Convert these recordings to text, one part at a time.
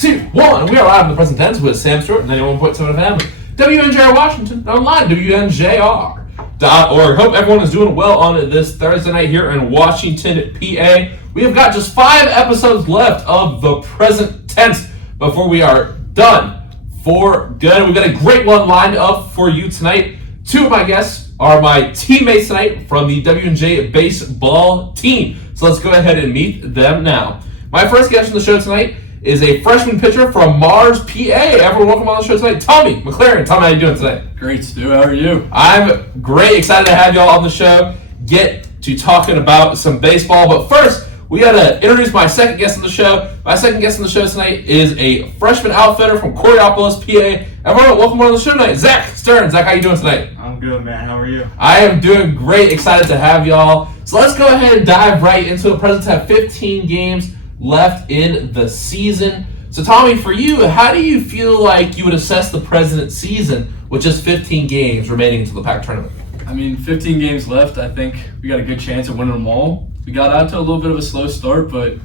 2, 1. We are live in the present tense with Sam Stewart and 91.7 FM, WNJR Washington, online, WNJR.org. Hope everyone is doing well on this Thursday night here in Washington, PA. We have got just 5 episodes left of the present tense before we are done for good. We've got a great one lined up for you tonight. 2 of my guests are my teammates tonight from the WNJ baseball team. So let's go ahead and meet them now. My first guest on the show tonight is a freshman pitcher from Mars, PA. Everyone, welcome on the show tonight, Tommy Mclaren. Tommy, how you doing today? Great, Stu. How are you? I'm great. Excited to have y'all on the show. Get to talking about some baseball. But first, we got to introduce my second guest on the show. My second guest on the show tonight is a freshman outfitter from Coriopolis, PA. Everyone, welcome on the show tonight, Zac Stern. Zac, how you doing tonight? I'm good, man. How are you? I am doing great. Excited to have y'all. So let's go ahead and dive right into it. Presidents have 15 games left in the season. So Tommy, for you, how do you feel like you would assess the President's season with just 15 games remaining until the PAC tournament? I mean, 15 games left. I think we got a good chance of winning them all. We got out to a little bit of a slow start, but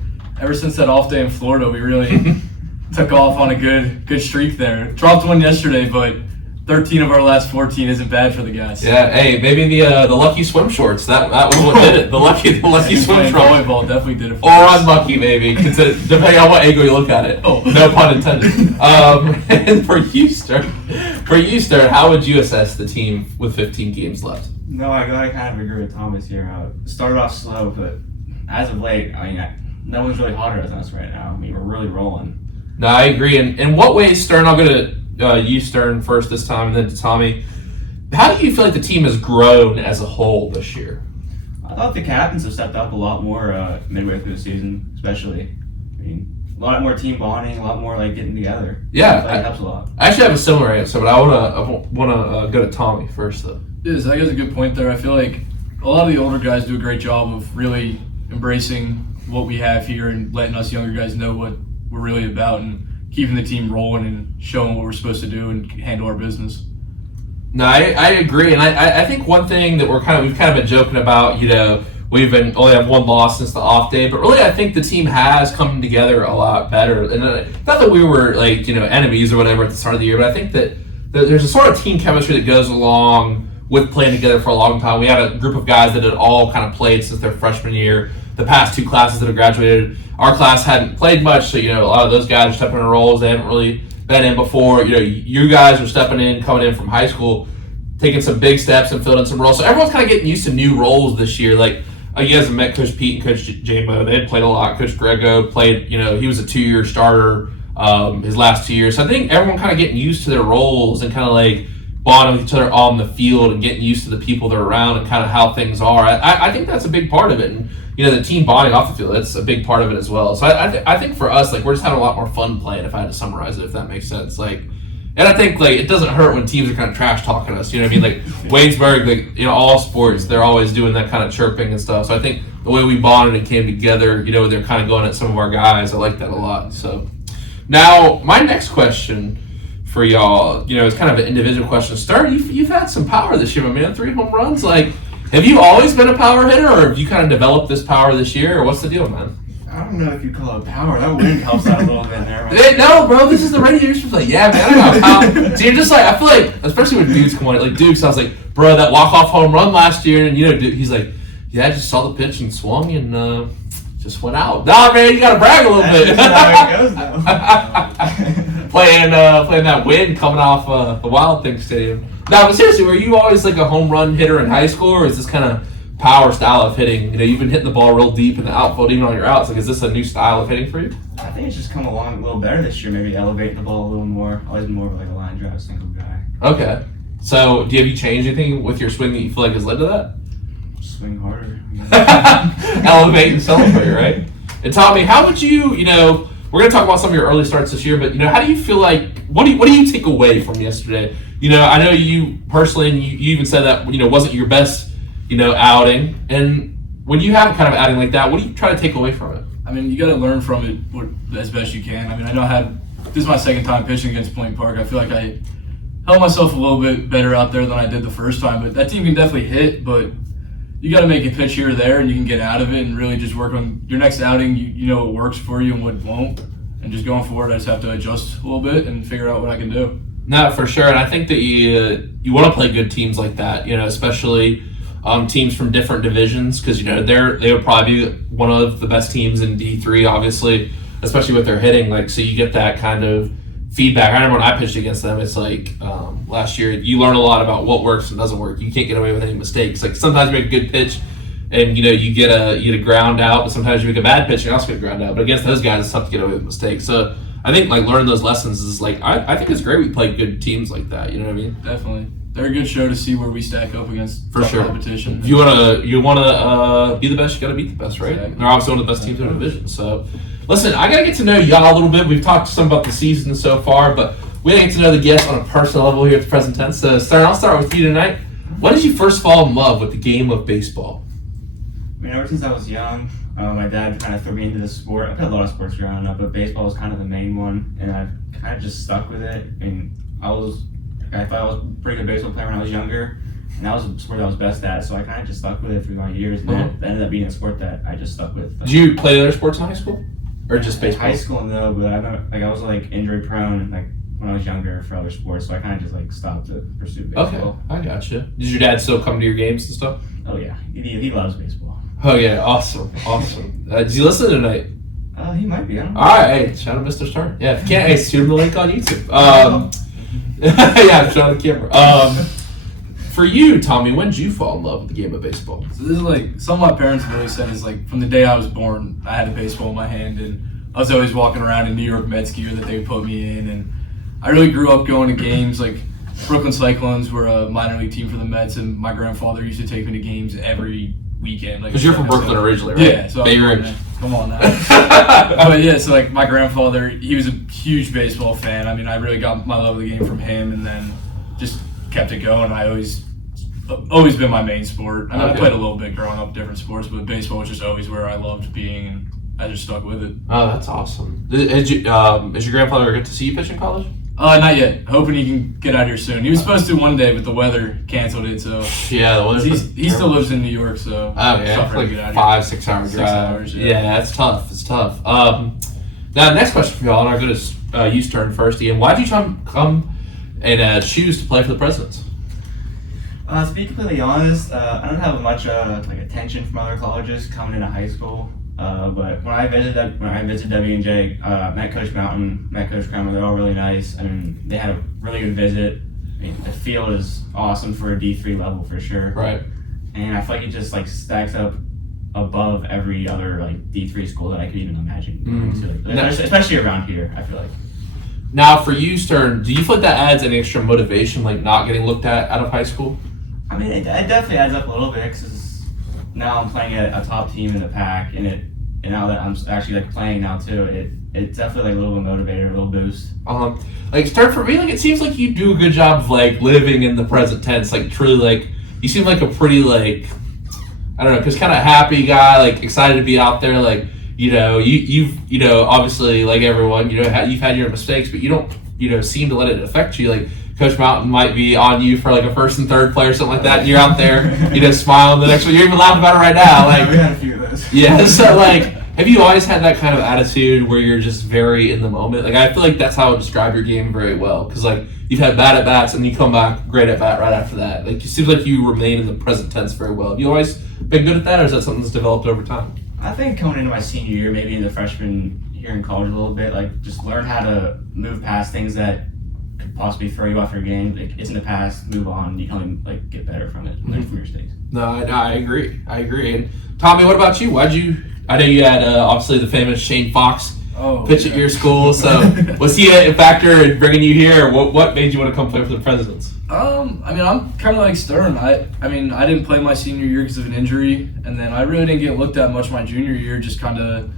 ever since that off day in Florida, we really took off on a good streak there. Dropped one yesterday, but 13 of our last 14 isn't bad for the guys. Yeah, hey, maybe the lucky swim shorts. That was what did it. The lucky swim shorts. Volleyball definitely did it for us. us. Or unlucky, maybe, depending on what angle you look at it. Oh. No pun intended. And for you, Stern, how would you assess the team with 15 games left? No, I gotta kind of agree with Thomas here. Started off slow, but as of late, I mean, no one's really hotter than us right now. I mean, we're really rolling. No, I agree. And in what ways, Stern, I'll go to you, Stern, first this time, and then to Tommy. How do you feel like the team has grown as a whole this year? I thought the captains have stepped up a lot more midway through the season, especially. I mean, a lot more team bonding, a lot more like getting together. Yeah, that helps a lot. I actually have a similar answer, but I wanna go to Tommy first, though. Yeah, Zach has a good point there. I feel like a lot of the older guys do a great job of really embracing what we have here and letting us younger guys know what we're really about and keeping the team rolling and showing what we're supposed to do and handle our business. No, I agree, and I think one thing that we've kind of been joking about, we've only have one loss since the off day, but really I think the team has come together a lot better. And not that we were enemies or whatever at the start of the year, but I think that there's a sort of team chemistry that goes along with playing together for a long time. We had a group of guys that had all kind of played since their freshman year. The past 2 classes that have graduated, our class hadn't played much, so a lot of those guys are stepping in roles they haven't really been in before. You guys are stepping in, coming in from high school, taking some big steps and filling in some roles. So everyone's kind of getting used to new roles this year. Like you guys have met Coach Pete and Coach Jambo. They had played a lot. Coach Grego played. He was a 2-year starter his last 2 years. So I think everyone kind of getting used to their roles and kind of like bonding with each other on the field and getting used to the people they're around and kind of how things are. I think that's a big part of it. And the team bonding off the field, that's a big part of it as well. So I think for us, we're just having a lot more fun playing, if I had to summarize it, if that makes sense. And I think it doesn't hurt when teams are kind of trash talking us. You know what I mean? Waynesburg, all sports, they're always doing that kind of chirping and stuff. So I think the way we bonded and came together, they're kind of going at some of our guys. I like that a lot. So now my next question for y'all, it's kind of an individual question. Stern, you've had some power this year, my man. 3 home runs. Have you always been a power hitter, or have you kind of developed this power this year, or what's the deal, man? I don't know if you call it power. That wind helps out a little bit there. No, bro, this is the radio. You're supposed to yeah, man, I got power. So you're just I feel like, especially when Dukes come on, Dukes, I was like, bro, that walk-off home run last year, and he's like, yeah, I just saw the pitch and swung and just went out. Nah, man, you got to brag a little bit. That's how it goes, though. Playing that wind coming off the Wild Thing Stadium. No, but seriously, were you always a home run hitter in high school, or is this kind of power style of hitting? You've been hitting the ball real deep in the outfield, even on your outs. Is this a new style of hitting for you? I think it's just come along a little better this year. Maybe elevating the ball a little more. Always more of a line drive single guy. Okay. So, have you changed anything with your swing that you feel like has led to that? Swing harder. Elevate and celebrate, right? And Tommy, how would you, we're going to talk about some of your early starts this year, but, how do you feel like, what do you take away from yesterday? I know you personally, and you even said that, wasn't your best, outing. And when you have a kind of outing like that, what do you try to take away from it? I mean, you got to learn from it as best you can. I mean, I know this is my second time pitching against Point Park. I feel like I held myself a little bit better out there than I did the first time. But that team can definitely hit, but you got to make a pitch here or there, and you can get out of it and really just work on your next outing. You know what works for you and what won't. And just going forward, I just have to adjust a little bit and figure out what I can do. No, for sure, and I think that you want to play good teams like that, especially teams from different divisions, because they would probably be one of the best teams in D3, obviously, especially with their hitting. Like, so you get that kind of feedback. I remember when I pitched against them, it's like last year, you learn a lot about what works and doesn't work. You can't get away with any mistakes. Like sometimes you make a good pitch, and you get a ground out, but sometimes you make a bad pitch and you also get a ground out. But against those guys, it's tough to get away with mistakes. So I think like learning those lessons is like I think it's great we play good teams like that. You know what I mean? Definitely, they're a good show to see where we stack up against for sure competition. If you wanna be the best, you gotta beat the best, right? Exactly. They're obviously one of the best teams in the division. So listen, I gotta get to know y'all a little bit. We've talked some about the season so far, but we gotta get to know the guests on a personal level here at the present tense. So I'll start with you tonight. When did you first fall in love with the game of baseball? I mean, ever since I was young, my dad kind of threw me into the sport. I played a lot of sports growing up, but baseball was kind of the main one, and I've kind of just stuck with it. And I thought I was a pretty good baseball player when I was younger, and that was the sport I was best at. So I kind of just stuck with it through my years, and it ended up being a sport that I just stuck with. Did you play other sports in high school, or just baseball? High school, no, but I was like injury prone, like when I was younger for other sports, so I kind of just like stopped to pursue baseball. Okay, I gotcha. Did your dad still come to your games and stuff? Oh yeah, he loves baseball. Oh yeah, awesome. Does he listen tonight? He might be. I don't know. All right, hey, shout out Mr. Stern. Yeah, if you can't, shoot him the link on YouTube. Yeah, shout out the camera. For you, Tommy, when did you fall in love with the game of baseball? So this is like some of my parents have always said is like from the day I was born, I had a baseball in my hand, and I was always walking around in New York Mets gear that they would put me in, and I really grew up going to games. Like Brooklyn Cyclones were a minor league team for the Mets, and my grandfather used to take me to games every weekend. Like, because you're from Brooklyn originally, right? Yeah, so Bay Ridge. Come on now. But yeah, so like my grandfather, he was a huge baseball fan. I mean, I really got my love of the game from him, and then just kept it going. I always been my main sport. I mean, I played a little bit growing up, different sports, but baseball was just always where I loved being, and I just stuck with it. Oh, that's awesome. Is your grandfather get to see you pitch in college? Not yet. Hoping he can get out here soon. He was supposed to one day, but the weather canceled it. So yeah, the weather. He still lives in New York, so yeah, like 5-6 hour drive. 6 hours. Yeah, it's tough. It's tough. Now, next question for y'all, and I'll go to you's turn first. Ian, why did you come and choose to play for the Presidents? To be completely honest, I don't have much like attention from other colleges coming into high school. But when I visited W&J, met Coach Mountain, met Coach Kramer, they're all really nice. I mean, they had a really good visit. I mean, the field is awesome for a D3 level for sure. Right. And I feel like it just like stacks up above every other like D3 school that I could even imagine going to. Especially around here, I feel like. Now, for you, Stern, do you feel like that adds any extra motivation, like not getting looked at out of high school? I mean, it definitely adds up a little bit because now I'm playing at a top team in the pack, and now that I'm actually like playing now too, it's definitely like a little bit motivator, a little boost. Like Stern, for me, like it seems like you do a good job of like living in the present tense. Like truly, like you seem like a pretty like I don't know, because kind of happy guy, like excited to be out there, like. You've obviously like everyone, you've had your mistakes, but you don't, seem to let it affect you. Like Coach Mountain might be on you for like a first and third play or something like that, and you're out there, smiling the next one. You're even laughing about it right now. Like we had a few of those. Yeah, so like, have you always had that kind of attitude where you're just very in the moment? Like I feel like that's how I would describe your game very well, because like you've had bad at bats and you come back great at bat right after that. Like it seems like you remain in the present tense very well. Have you always been good at that, or is that something that's developed over time? I think coming into my senior year, maybe in the freshman year in college a little bit, like just learn how to move past things that could possibly throw you off your game. Like it's in the past, move on. You can only like get better from it, learn from your mistakes. No, I agree. And Tommy, what about you? I know you had obviously the famous Shane Fox pitch at your school. So was he a factor in bringing you here? Or what made you want to come play for the Presidents? I mean, I'm kind of like Stern. I didn't play my senior year because of an injury, and then I really didn't get looked at much my junior year, just kind of a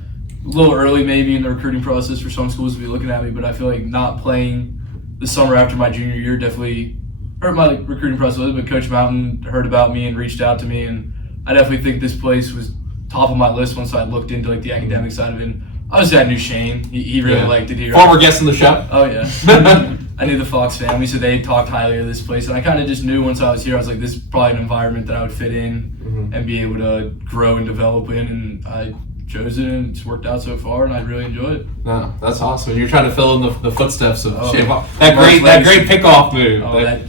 little early maybe in the recruiting process for some schools to be looking at me, but I feel like not playing the summer after my junior year definitely hurt my recruiting process, but Coach Mountain heard about me and reached out to me, and I definitely think this place was top of my list once I looked into like the academic side of it. And obviously I knew Shane. He really liked it here. Former guest on the show. Oh, yeah. I knew the Fox family, so they talked highly of this place. And I kind of just knew once I was here, I was like, this is probably an environment that I would fit in and be able to grow and develop in. And I chosen, and it's worked out so far, and I really enjoy it. No, that's awesome. You're trying to fill in the footsteps of Oh, Shane. That great pickoff move. Oh, that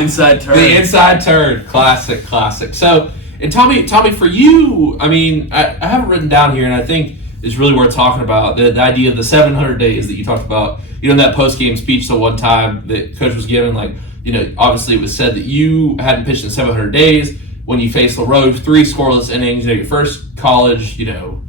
inside turn. The inside turn, classic. So, and Tommy, for you, I mean, I have it written down here, and I think it's really worth talking about the idea of the 700 days that you talked about. In that post game speech the one time that coach was giving, obviously it was said that you hadn't pitched in 700 days. When you faced LaRoche, 3 scoreless innings, your first college, real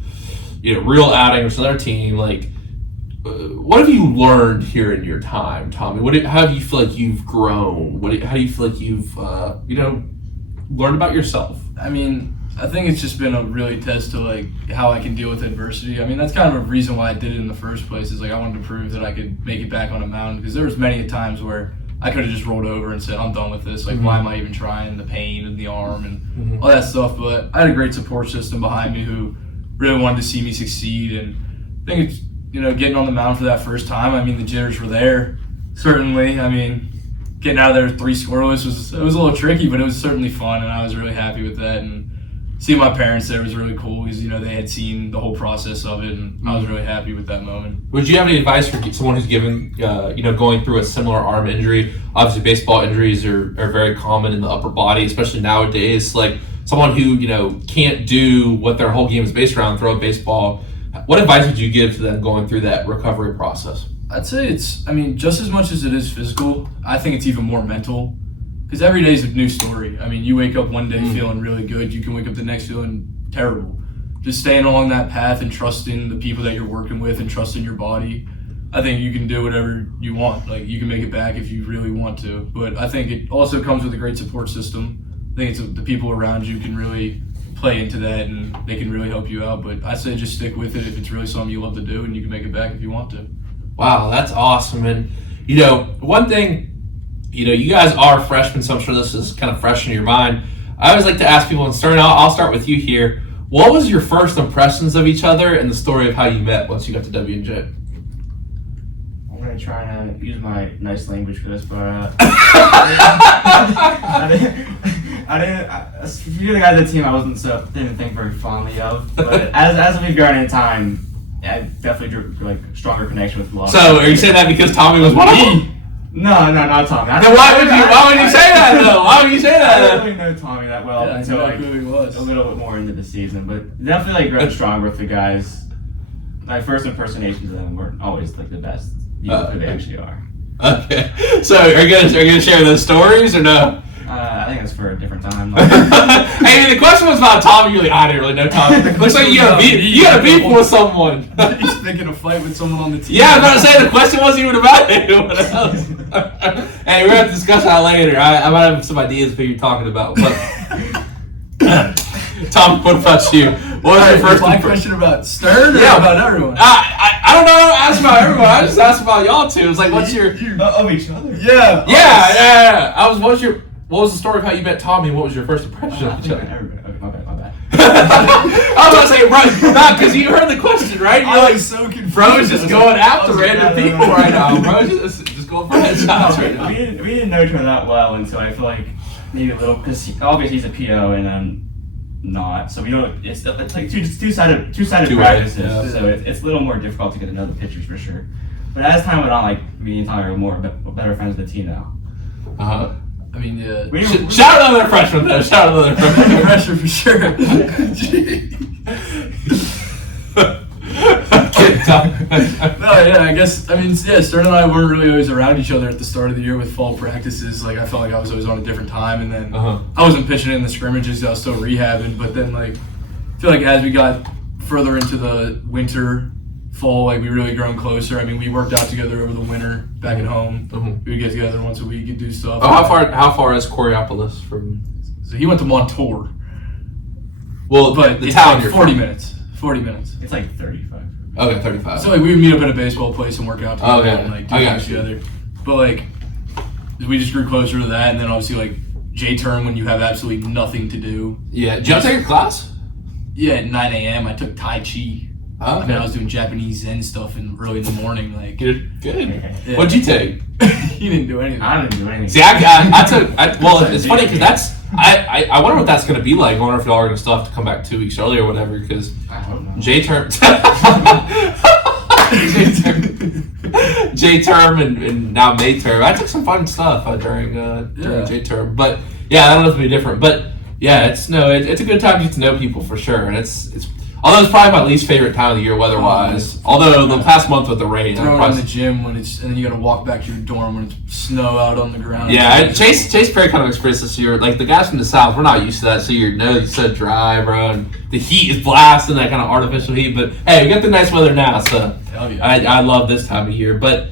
outing versus another team. What have you learned here in your time, Tommy? How do you feel like you've grown? How do you feel like you've, learned about yourself? I mean, I think it's just been a really test to how I can deal with adversity. I mean, that's kind of a reason why I did it in the first place. Is I wanted to prove that I could make it back on a mound, because there was many times where I could have just rolled over and said, I'm done with this. Why am I even trying? The pain of the arm and all that stuff. But I had a great support system behind me who really wanted to see me succeed. And I think it's, getting on the mound for that first time, I mean, the jitters were there, certainly. I mean, getting out of there 3 scoreless was a little tricky, but it was certainly fun, and I was really happy with that. And seeing my parents there was really cool because, they had seen the whole process of it, and I was really happy with that moment. Would you have any advice for someone who's going through a similar arm injury? Obviously, baseball injuries are very common in the upper body, especially nowadays. Someone who, can't do what their whole game is based around, throw a baseball. What advice would you give to them going through that recovery process? I'd say just as much as it is physical, I think it's even more mental. Because every day is a new story. I mean, you wake up one day feeling really good. You can wake up the next feeling terrible. Just staying along that path and trusting the people that you're working with and trusting your body. I think you can do whatever you want. You can make it back if you really want to. But I think it also comes with a great support system. I think it's the people around you can really play into that, and they can really help you out. But I say just stick with it if it's really something you love to do, and you can make it back if you want to. Wow, that's awesome. And, one thing, you guys are freshmen, so I'm sure this is kind of fresh in your mind. I always like to ask people, and I'll start with you here. What was your first impressions of each other and the story of how you met once you got to W&J? I'm going to try and use my nice language for this, but a few of the guys on the team I didn't think very fondly of. But as we've gone in time, I definitely drew stronger connection with a lot. So are you saying that because Tommy was one of them? No, not Tommy. Then why would you say that though? Why would you say that? I didn't really know Tommy that well until a little bit more into the season, but definitely grown stronger with the guys. My first impersonations of them weren't always the best. Who they actually are. Okay. So are you gonna share those stories or no? I think it's for a different time. Hey, the question was about Tommy. You're like, I didn't really know Tommy. Looks like you got a beef with someone. He's picking a fight with someone on the team. Yeah, I was about to say the question wasn't even about anyone else. Hey, we're gonna have to discuss that later. I might have some ideas of who you're talking about. But Tom, what about you? What was your first question about Stern or about everyone? I don't know. I asked about everyone. I just asked about y'all two. It was like, what's your of each other? Yeah. Yeah. What was the story of how you met Tommy, and what was your first impression of each other? Okay, my bad. I was about to say, right, not because you heard the question, right? You're so confused. Bro's just going after random people right now. Bro's just going for headshots right now. We didn't know each other that well until I feel like maybe a little, because obviously he's a PO and I'm not. So we don't. It's like two-sided practices. Yeah. So it's a little more difficult to get to know the pitchers for sure. But as time went on, me and Tommy are more better friends with the team now. I mean, yeah. Shout out another freshman, though. Shout out another freshman. Pressure for sure. I guess, Stern and I weren't really always around each other at the start of the year with fall practices. I felt like I was always on a different time, and then I wasn't pitching in the scrimmages. I was still rehabbing, but then, I feel like as we got further into the winter, fall, we really grown closer. I mean, we worked out together over the winter back at home. We would get together once a week and do stuff. Oh, how far is Coriopolis from? So he went to Montour. Well, but the it's town 40 minutes. 40 minutes. It's 35. Okay, 35. So we would meet up at a baseball place and work out together and do things you. together. But we just grew closer to that, and then obviously J-term when you have absolutely nothing to do. Yeah. Did you take a class? Yeah, at 9 a.m. I took Tai Chi. Oh, okay. I mean, I was doing Japanese Zen stuff early in the morning. Good. Yeah. What'd you take? You didn't do anything. I didn't do anything. See, I took. Well, it's funny because I wonder what that's going to be like. I wonder if y'all are going to still have to come back 2 weeks early or whatever, because I hope not. J-term and now May term. I took some fun stuff during J-term, but yeah, I don't know if it'll be different. But yeah, it's a good time to get to know people for sure, and it's although it's probably my least favorite time of the year weather-wise. Although the past month with the rain, throwing in the gym and then you got to walk back to your dorm when it's snow out on the ground. Yeah, Chase Perry kind of experienced this year. Like the guys from the South, we're not used to that. So your nose is so dry, bro, and the heat is blasting, that kind of artificial heat. But hey, we got the nice weather now, so I love this time of year. But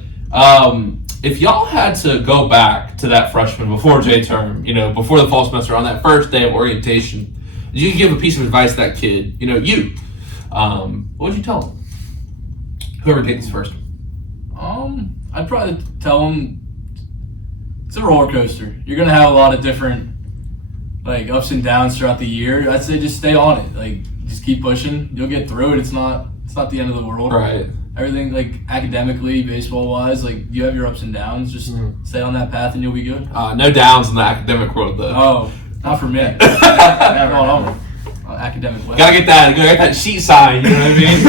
if y'all had to go back to that freshman before J-term, before the fall semester, on that first day of orientation, you could give a piece of advice to that kid, what would you tell him? Whoever takes first. I'd probably tell him it's a roller coaster. You're gonna have a lot of different ups and downs throughout the year. I'd say just stay on it. Just keep pushing. You'll get through it. It's not the end of the world. Right. Everything academically, baseball wise, you have your ups and downs. Just stay on that path and you'll be good. No downs in the academic world though. Oh, not for me. Academic way. Gotta get that sheet signed, you know what I mean?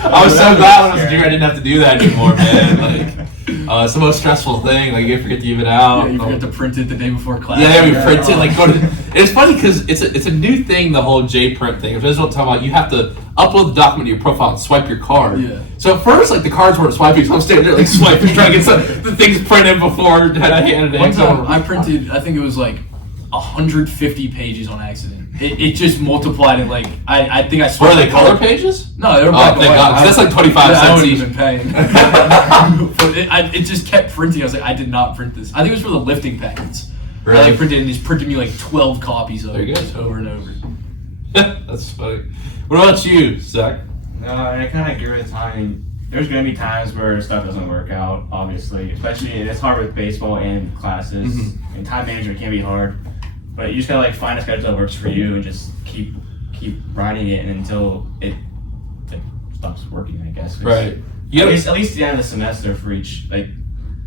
I was so glad when I was a junior I didn't have to do that anymore, man. It's the most stressful thing. You forget to even out. Yeah, you forget to print it the day before class. Yeah, we print it. It's funny because it's a new thing, the whole J-print thing. If you guys don't talk about, you have to upload the document to your profile and swipe your card. Yeah. So at first, the cards weren't swiping, so I'm standing there swiping, trying to get the things printed before I handed it in. One time I printed, I think it was 150 pages on accident. It just multiplied it I think I swiped. Were they color pages? No, they were black and white. That's 25 cents I wasn't each. even paying. But it just kept printing. I was I did not print this. I think it was for the lifting packets. Really? I printed and just printed me 12 copies of it just over and over. That's funny. What about you, Zach? No, I kind of agree with Tommy. There's going to be times where stuff doesn't work out, obviously. Especially, it's hard with baseball and classes. Mm-hmm. And time management can be hard. But you just got to find a schedule that works for you and just keep riding it until it stops working, I guess. Right. At least at the end of the semester for each,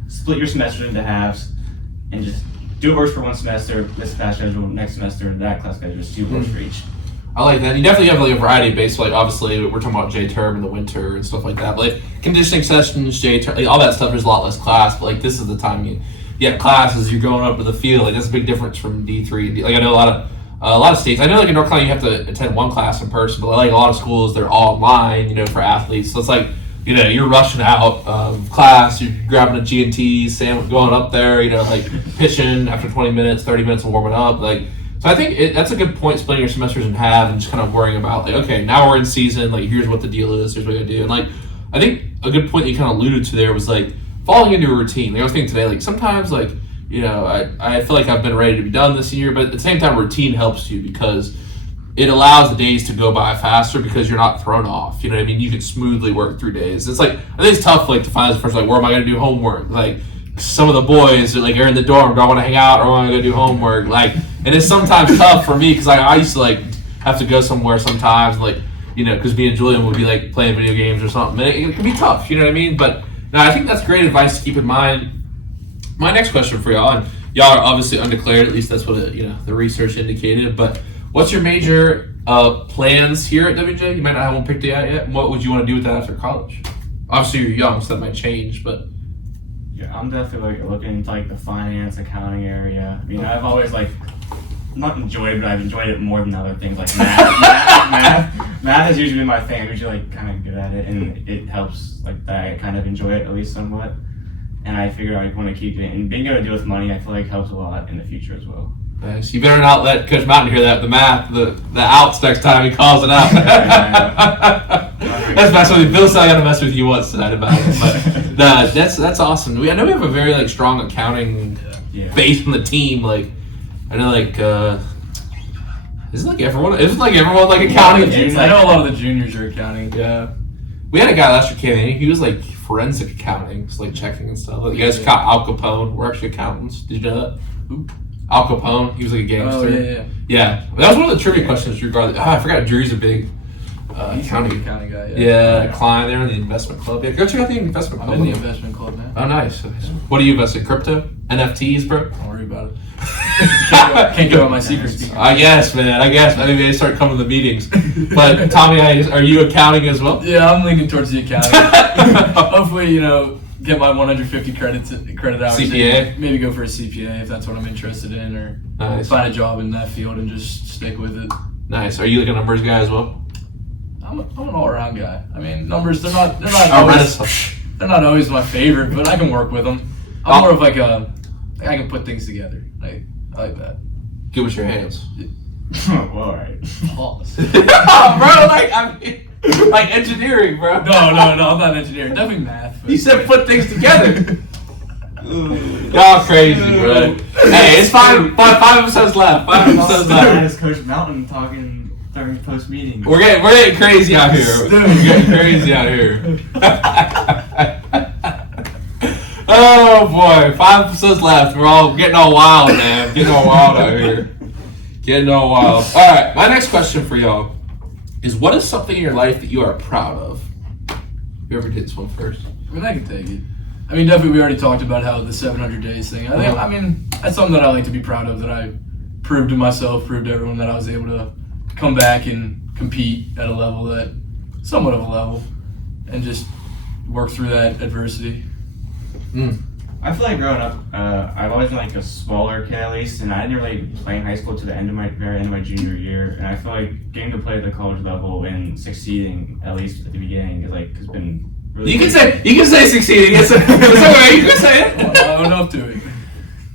split your semester into halves and just do it works for one semester, this class schedule, next semester, that class schedule, just do works for each. I like that. You definitely have a variety of baseball. Obviously, we're talking about J-term in the winter and stuff like that. But conditioning sessions, J-term, all that stuff. There's a lot less class. But this is the time you have classes. You're going up to the field. That's a big difference from D3. I know a lot of states. I know in North Carolina you have to attend one class in person, but a lot of schools they're all online. For athletes. So it's you're rushing out of class. You're grabbing a G&T sandwich, going up there. Pitching after 20 minutes, 30 minutes of warming up. So I think that's a good point, splitting your semesters in half and just kind of worrying about, okay, now we're in season, here's what the deal is, here's what I do. And, I think a good point that you kind of alluded to there was, falling into a routine. I was thinking today, sometimes, I feel like I've been ready to be done this year, but at the same time, routine helps you because it allows the days to go by faster because you're not thrown off. You know what I mean? You can smoothly work through days. It's I think it's tough, to find the first, where am I going to do homework? Some of the boys are in the dorm, do I want to hang out or am I going to do homework? And it's sometimes tough for me because I used to have to go somewhere sometimes, because me and Julian would be playing video games or something. And it can be tough, you know what I mean? But no, I think that's great advice to keep in mind. My next question for y'all, and y'all are obviously undeclared, at least that's what the research indicated. But what's your major plans here at WJ? You might not have one picked out yet. What would you want to do with that after college? Obviously, you're young, so that might change, but. Yeah, I'm definitely looking into the finance, accounting area. I mean, I've always not enjoyed it, but I've enjoyed it more than other things like math. Math has usually been my thing. I'm usually kind of good at it, and it helps that I kind of enjoy it at least somewhat. And I figure I want to keep it. And being able to deal with money, I feel helps a lot in the future as well. Nice. You better not let Coach Mountain hear that. The math, the outs next time he calls it out. That's messing with you. Bill said I got to mess with you once tonight about it. But that's awesome. I know we have a very strong accounting base on the team. I know isn't everyone accounting? I know a lot of the juniors are accounting. Yeah. We had a guy last year came in. He was forensic accounting, so checking and stuff. You guys count Al Capone. We're actually accountants. Did you know that? Who? Al Capone. He was a gangster. Oh, yeah. Yeah. That was one of the trivia questions regarding. I forgot juries are big. He's accounting. a county guy. Yeah, Klein there in the investment club. Yeah, go check out the investment I'm club. in the investment club now. Oh, nice. What do you invest in? Crypto? NFTs, bro? Don't worry about it. Can't give out my secrets. I guess, man. Maybe they start coming to the meetings. But Tommy, are you accounting as well? Yeah, I'm leaning towards the accounting. Hopefully, get my 150 credit hours. CPA? Maybe go for a CPA if that's what I'm interested in, or find a job in that field and just stick with it. Nice. Are you like a numbers guy as well? I'm an all-around guy. I mean, numbers they're not always my favorite, but I can work with them. I'm more of like I can put things together. I like that. Good with your hands. Well, all right. Pause. Bro, like engineering, bro. No, I'm not an engineer. Definitely math. You said put things together. Y'all crazy, bro. Hey, it's 5 episodes left. 5 episodes left. As Coach Mountain talking during post meeting. We're getting crazy out here. We're getting crazy out here. Oh boy, 5 episodes left. We're all getting all wild, man. Getting all wild out here. Getting all wild. All right, my next question for y'all is: what is something in your life that you are proud of? Whoever did this one first. I mean, I can take it. I mean, definitely, we already talked about how the 700 days thing. I mean, that's something that I like to be proud of. That I proved to myself, proved to everyone that I was able to come back and compete at a level that, somewhat of a level, and just work through that adversity. I feel like growing up, I've always been like a smaller kid at least, and I didn't really play in high school to the very end of my junior year. And I feel like getting to play at the college level and succeeding, at least at the beginning, has been really. You can say succeeding. It's okay. You can say it. I own up to it.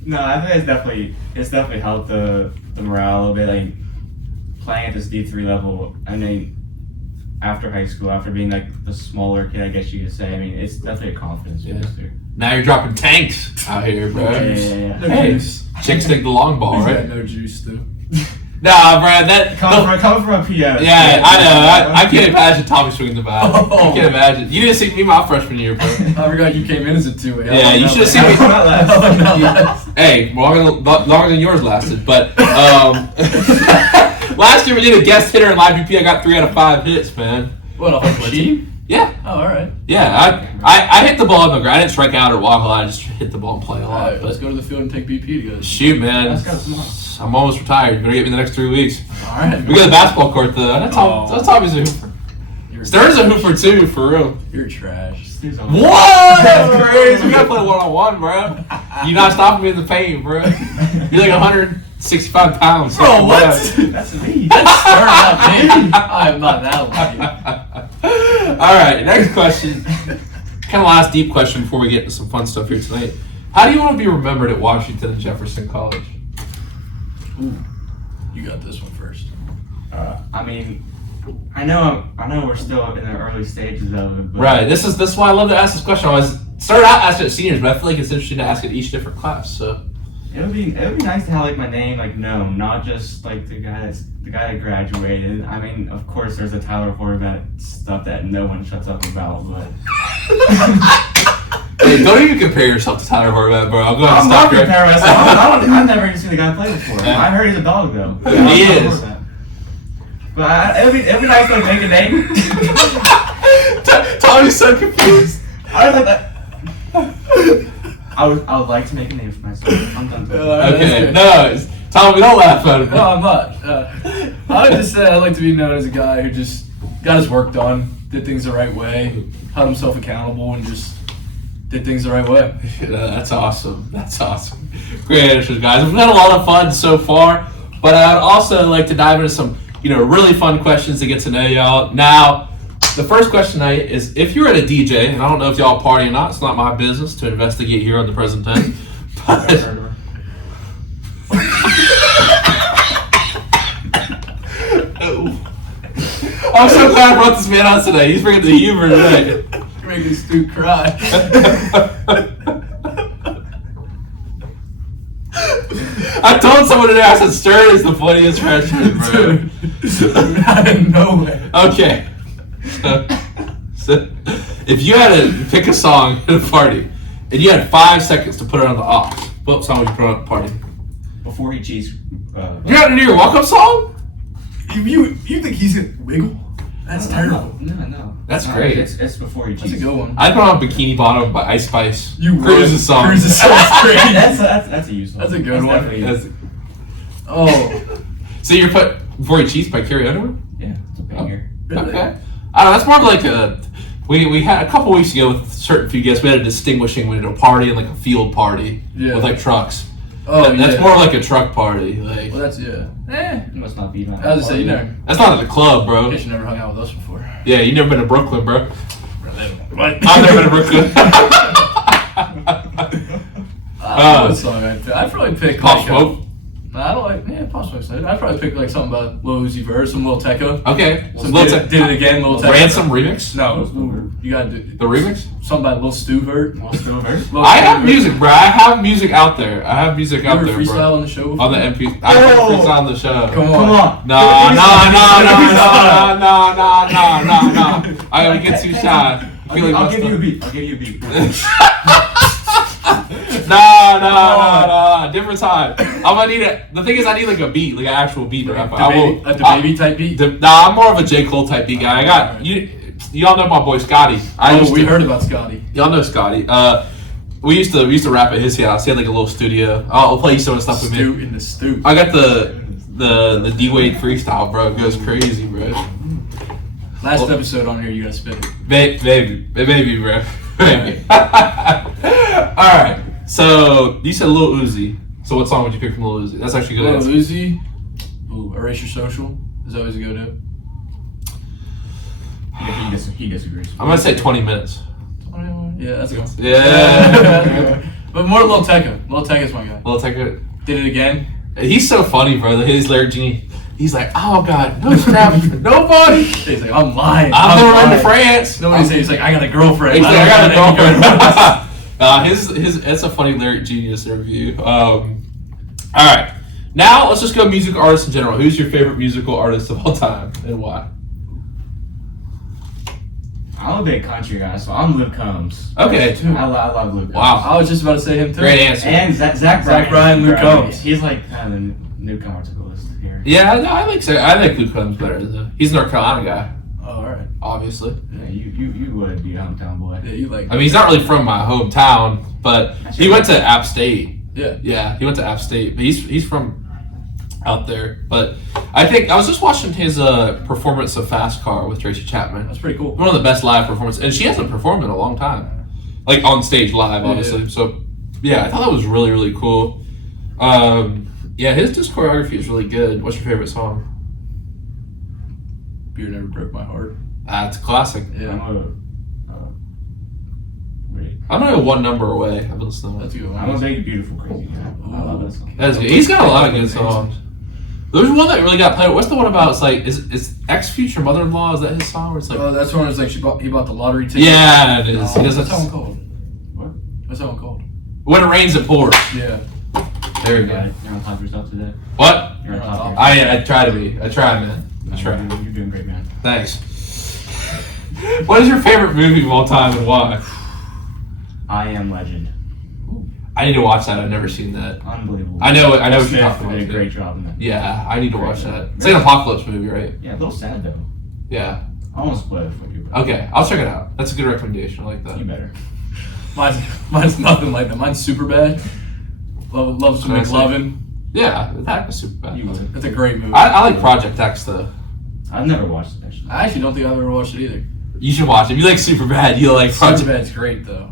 No, I think it's definitely helped the morale a little bit. Like playing at this D3 level, I mean, after high school, after being like the smaller kid, I guess you could say. I mean, it's definitely a confidence booster. Now you're dropping tanks out here, bro. Yeah. No Hey, juice. chicks take the long ball, He's got right? no juice, though. Nah, bro. That Coming from a PS. Yeah, I know. I can't imagine Tommy swinging the bat. I can't imagine. You didn't see me my freshman year, bro. I forgot you came in as a 2-way. Yeah, you should have seen me. Hey, longer than yours lasted. But last year we did a guest hitter in live BP. I got 3 out of 5 hits, man. What, a home team? Yeah. Oh, all right. Yeah, I hit the ball on the ground. I didn't strike out or walk a lot. I just hit the ball and play a All lot. right, let's go to the field and take BP together. Shoot, man. Let's go tomorrow. I'm almost retired. Better get me the next 3 weeks. All right. We got the basketball court though. That's Tommy's a hooper. Stern's a hooper too, for real. You're trash. What? That's crazy. We gotta play 1-on-1, bro. You're not stopping me in the paint, bro. You're like 165 pounds. Bro, what? That's me. That's Stern, not me. I'm not that lucky. All right, next question. Kind of last deep question before we get into some fun stuff here tonight. How do you want to be remembered at Washington and Jefferson College? Ooh, you got this one first. I mean, I know we're still in the early stages of it. But Right. This is why I love to ask this question. I always started out asking it seniors, but I feel like it's interesting to ask it each different class. So it would be nice to have like my name like known, not just like the guy that graduated. I mean, of course, there's the Tyler Horvath stuff that no one shuts up about, but. Hey, don't even compare yourself to Tyler Horvath, bro. I'll go ahead and I'm stop not you. comparing myself. I've never even seen the guy play before. Yeah. I heard he's a dog though. He is. But it'd be nice to like, make a name. Tommy's so confused. I would like to make a name for myself. I'm done. Okay, no, Tommy, don't laugh at him. No, I'm not. I would just say I like to be known as a guy who just got his work done, did things the right way, held himself accountable, and just did things the right way. That's awesome. That's awesome. Great answers, guys. We've had a lot of fun so far, but I'd also like to dive into some, really fun questions to get to know y'all. Now, the first question tonight is, if you're at a DJ, and I don't know if y'all party or not, it's not my business to investigate here on the present tense, but I'm so glad I brought this man on today. He's bringing the humor today. You're making this dude cry. I told someone today, I said Stern is the funniest freshman, bro. Dude, out of nowhere. Okay. So, if you had to pick a song at a party, and you had 5 seconds to put it on the aux, what song would you put on the party? Before he cheats. You're not to do your walk-up song? You think he's gonna wiggle? That's terrible. No. That's No, great. It's before you cheat. That's a good one. I put on Bikini Bottom by Ice Spice. Cruise's song. Cruise's song's great. That's a useful. That's a good one. That's- Oh, So you're put Before You Cheat by Carrie Underwood? Yeah, it's a banger. really? Okay. I don't know, that's more of like a. We had a couple weeks ago with certain few guests. We had a distinguishing. We did a party and like a field party with like trucks. Oh, That's more like a truck party. Like Well, that's It must not be that. I was gonna say, you never. that's not at the club, I bro. guess you never hung out with us before. Yeah, you never been to Brooklyn, bro. What? I've never been to Brooklyn. What song I'd probably pick. Pop like, Smoke. I don't like. Yeah, Pop Smoke's nice. I'd probably pick like something about Lil Uzi Vert, some Lil Tecca. Okay. Some did it again, Lil Tecca. Ransom remix. No, you gotta do The remix. something by Lil Stu Vert. I have music, bro. I have music out there. I have music You out ever there, freestyle bro. on the show? On the MP. I have freestyle on the show. Come Come on. on. No. I gotta get too shy. I'll give you a beat. No. Different time. I'm gonna need it. The thing is, I need like a beat, like an actual beat to rap. The baby type beat. I'm more of a J. Cole type beat guy. I got you. Y'all know my boy Scotty. We heard about Scotty. Y'all know Scotty. We used to rap at his house. He had like a little studio. I'll play you some of the stuff with me. Stu in the stoop. I got the D Wade freestyle, bro. It goes crazy, bro. Last episode on here, you gotta spit it. Maybe, bro. Maybe. All right. So you said Lil Uzi. So what song would you pick from Lil Uzi? That's actually a good. Lil Answer. Uzi. Ooh, Erase Your Social is always a go-to. He disagrees. I'm gonna say 20 minutes. Yeah, that's a good one. Yeah. But more Lil Tecca. Lil Tecca's my guy. Lil Tecca. Did it again. He's so funny, bro. His lyric genie. He's like, oh god, no snaps for nobody. He's like, I'm lying. I've never been to France. Nobody says he's like, I got a girlfriend. He's like, I got a girlfriend. his it's a funny lyric genius review. All right, now let's just go music artists in general. Who's your favorite musical artist of all time and why? I'm a big country guy, so I'm Luke Combs. Okay. I love Luke Combs. Wow. I was just about to say him too. Great answer. And Zach Bryan, Luke Combs. He's like kind of the newcomer to the list here. Yeah, no, I like Luke Combs better. He's a North Carolina guy, Oh, all right. obviously. Yeah, you would be a hometown boy. Yeah, you like. I mean, he's not really from my hometown, but he went to App State. Yeah. Yeah, he went to App State, but he's from out there. But I think I was just watching his performance of Fast Car with Tracy Chapman. That's pretty cool. One of the best live performances, and she hasn't performed in a long time, like on stage live, obviously. Yeah. So yeah, I thought that was really really cool. Yeah, his disc choreography is really good. What's your favorite song? Beer Never Broke My Heart. It's a classic. Yeah. I'm gonna go One Number Away. I've been listening to That's that. a good I'm a one. big beautiful crazy guy. I love that song. That's good. He's got a lot of good songs. There's one that really got played. What's the one about? It's like is Ex Future Mother-in-Law? Is that his song? Where it's like Oh, that's one. It's like he bought the lottery ticket. yeah, it is. He does What's that one that. called? What? What's that one called? When it rains, it pours. Yeah. There you Yeah, go. you're on top of yourself today. What? You're on top of yourself. I try to be. I try, man. I try. You're doing great, man. Thanks. What is your favorite movie of all time and why? I Am Legend. I need to watch that. I've never seen that. Unbelievable. I know what you're Smith talking about. did a great job in that. Yeah, I need to watch that. It's like an apocalypse movie, right? Yeah, a little sad though. Yeah. I won't spoil it for you. But Okay, I'll check it out. That's a good recommendation. I like You that. better. Mine's nothing like that. Mine's super bad. Love some Nice. McLovin. Yeah, that was super bad. You would. It's a great movie. I like Project X though. I've never watched it actually. I actually don't think I've ever watched it either. You should watch it. If you like Superbad, you'll like Project. Superbad's great though.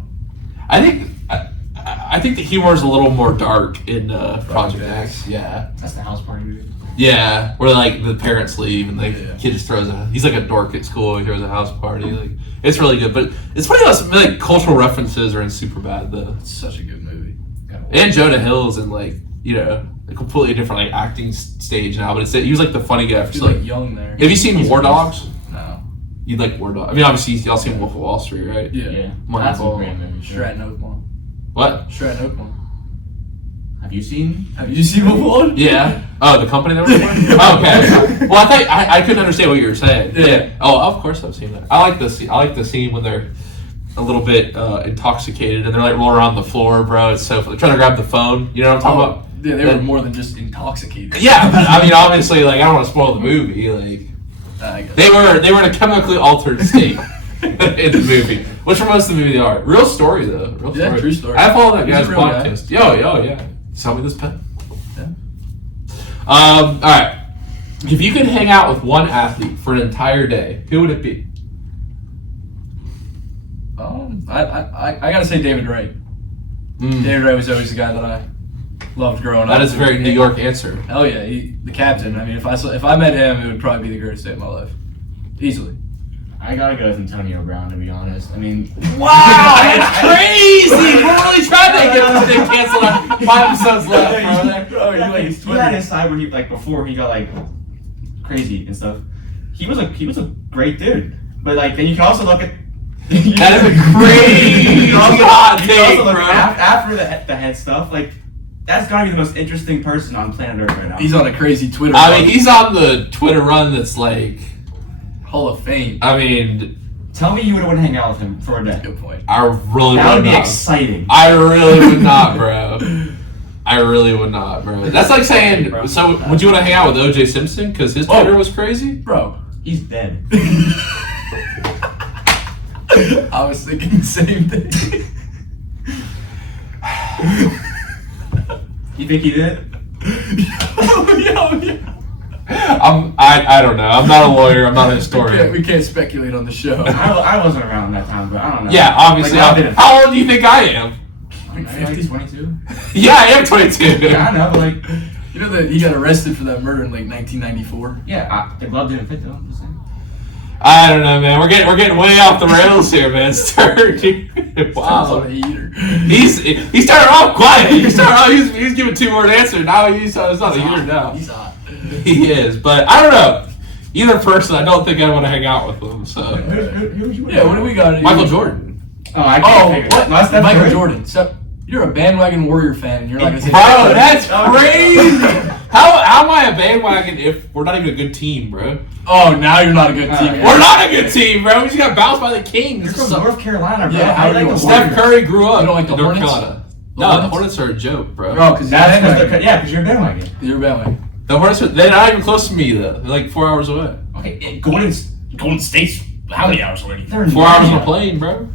I think the humor is a little more dark in Project X. Yeah, That's the house party movie. yeah, where like the parents leave and the Yeah. kid just throws a. He's like a dork at school. He throws a house party. Like it's really good, but it's funny how some like cultural references are in Superbad though. It's such a good movie. And Jonah Hill's in like a completely different like acting stage now, but he was like the funny guy. He's For, like, like young there. have you seen War Dogs? No. You'd like War Dogs. I mean, obviously y'all seen Wolf of Wall Street, right? Yeah. Yeah. Moneyball. That's a great movie. Stratton Oakmont. What? Stratton Oakmont. Have you seen? Have you seen Wolf? Yeah. Oh, the company that we're oh, okay. Well, I thought I couldn't understand what you were saying. Yeah. Oh, of course I've seen that. I like the scene. I like the scene when they're a little bit intoxicated and they're like rolling around the floor, bro. It's so they're trying to grab the phone. You know what I'm talking about? Yeah, they were more than just intoxicated. Yeah, but I mean, obviously, like I don't want to spoil the movie. Like, I guess. They were in a chemically altered state in the movie. Which for most of the movie they are. Real story though. Real story. Yeah, true story. I follow that He's guy's a real podcast. Yo, yeah. Sell me this pen. Yeah. All right. If you could hang out with one athlete for an entire day, who would it be? I gotta say David Wright. David Wright was always the guy that I loved growing up. That is a very New York answer. Hell yeah, the captain. I mean, if I met him, it would probably be the greatest day of my life, easily. I gotta go with Antonio Brown, to be honest. I mean, Wow, it's crazy! We're really trying to get this thing canceled out. 5 episodes left, bro. he had his side where he before he got crazy and stuff. He was a great dude, but then you can also look at That is a crazy hot you can take, also look bro. after the head stuff. That's gotta be the most interesting person on planet Earth right now. He's on a crazy Twitter. I mean, he's on the Twitter run that's Hall of Fame. I mean, tell me you would hang out with him for a day. Good point. I really That would would be not. exciting. I really would not, bro. I really would not, bro. That's like saying, so would you want to hang out with O.J. Simpson because his Twitter was crazy? Bro, He's dead. I was thinking the same thing. You think he did? Yeah. I don't know. I'm not a lawyer. I'm not a historian. We can't speculate on the show. I wasn't around that time, but I don't know. Yeah, obviously. How old do you think I am? 22? Yeah, I am 22. Yeah, I know, but You know that he got arrested for that murder in 1994. yeah, the glove didn't fit though. I'm just saying. I don't know, man. We're getting way off the rails here, man. Wow. On a heater. He started off quiet. He's giving 2-word answer. Now he's on a heater now. He's hot. He is, but I don't know. Either person, I don't think I want to hang out with them. So Who would you Yeah, what do we got? Michael Jordan. Oh, I can't figure what? that. No, that's Michael good. Jordan. So you're a bandwagon Warrior fan, and you're not gonna say. Bro, that's Oh, crazy. How am I a bandwagon if we're not even a good team, bro? Oh, now you're not a good team. yeah. We're not a good team, bro. We just got bounced by the Kings. You're from North Carolina, bro. Yeah, how I do you like the Steph Warriors. Curry grew up You don't like the in North Hornets? Carolina. The No, the Hornets? Hornets are a joke, bro. Bro, because Because you're a bandwagon. you're a bandwagon. The Hornets they're not even close to me, though. They're like 4 hours away. Okay, Golden State's how many hours away? They're 4 hours on a plane, bro.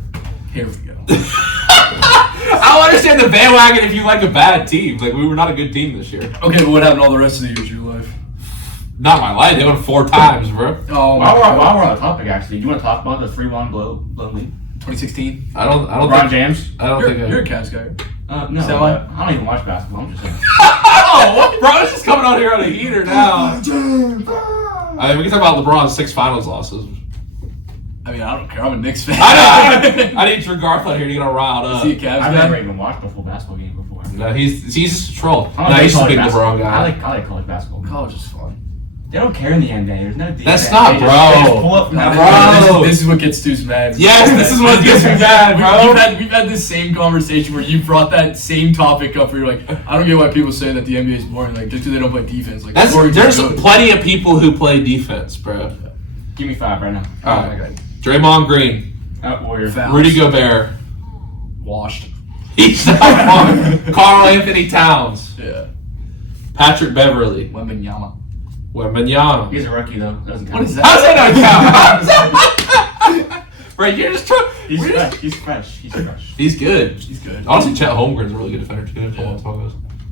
Here we go. I don't understand the bandwagon if you like a bad team. Like, we were not a good team this year. Okay, but what happened all the rest of the years of your life? Not my life. They won 4 times, bro. Oh, While we're on the topic, actually, do you want to talk about the 3-1 blow lead? 2016. I don't LeBron think. James? I don't think. You're a Cavs guy. No, So I don't even watch basketball. I'm just saying. Oh, what? Bro, it's just coming out here on a heater now. I mean, we can talk about LeBron's 6 finals losses. I mean, I don't care. I'm a Knicks fan. I need Drew Garfield here to get all riled up. Is he a Cavs I've guy? never even watched a full basketball game before. No, he's just a troll. I'm No, a he's just a college big basketball. LeBron guy. I like college basketball. College is fun. They don't care in the NBA. There's no defense. That's not, They bro. just pull up. Bro. This is what gets Stu's mad. Yes, this is what gets me mad, bro. We've had this same conversation where you brought that same topic up where you're like, I don't get why people say that the NBA is boring, like just because they don't play defense. Like There's plenty of people who play defense, bro. Give me 5 right now. All right. Draymond Green, Warrior. Fouls. Rudy Gobert. Washed. He's not fun. Carl Anthony Towns, Yeah. Patrick Beverly, Wembanyama. Wembanyama. He's a rookie though. Doesn't count. What is that? How's that not count? Bro, you're just trying. He's fresh. He's fresh. He's fresh. He's good. He's good. Honestly, Chet Holmgren's a really good defender too. Yeah.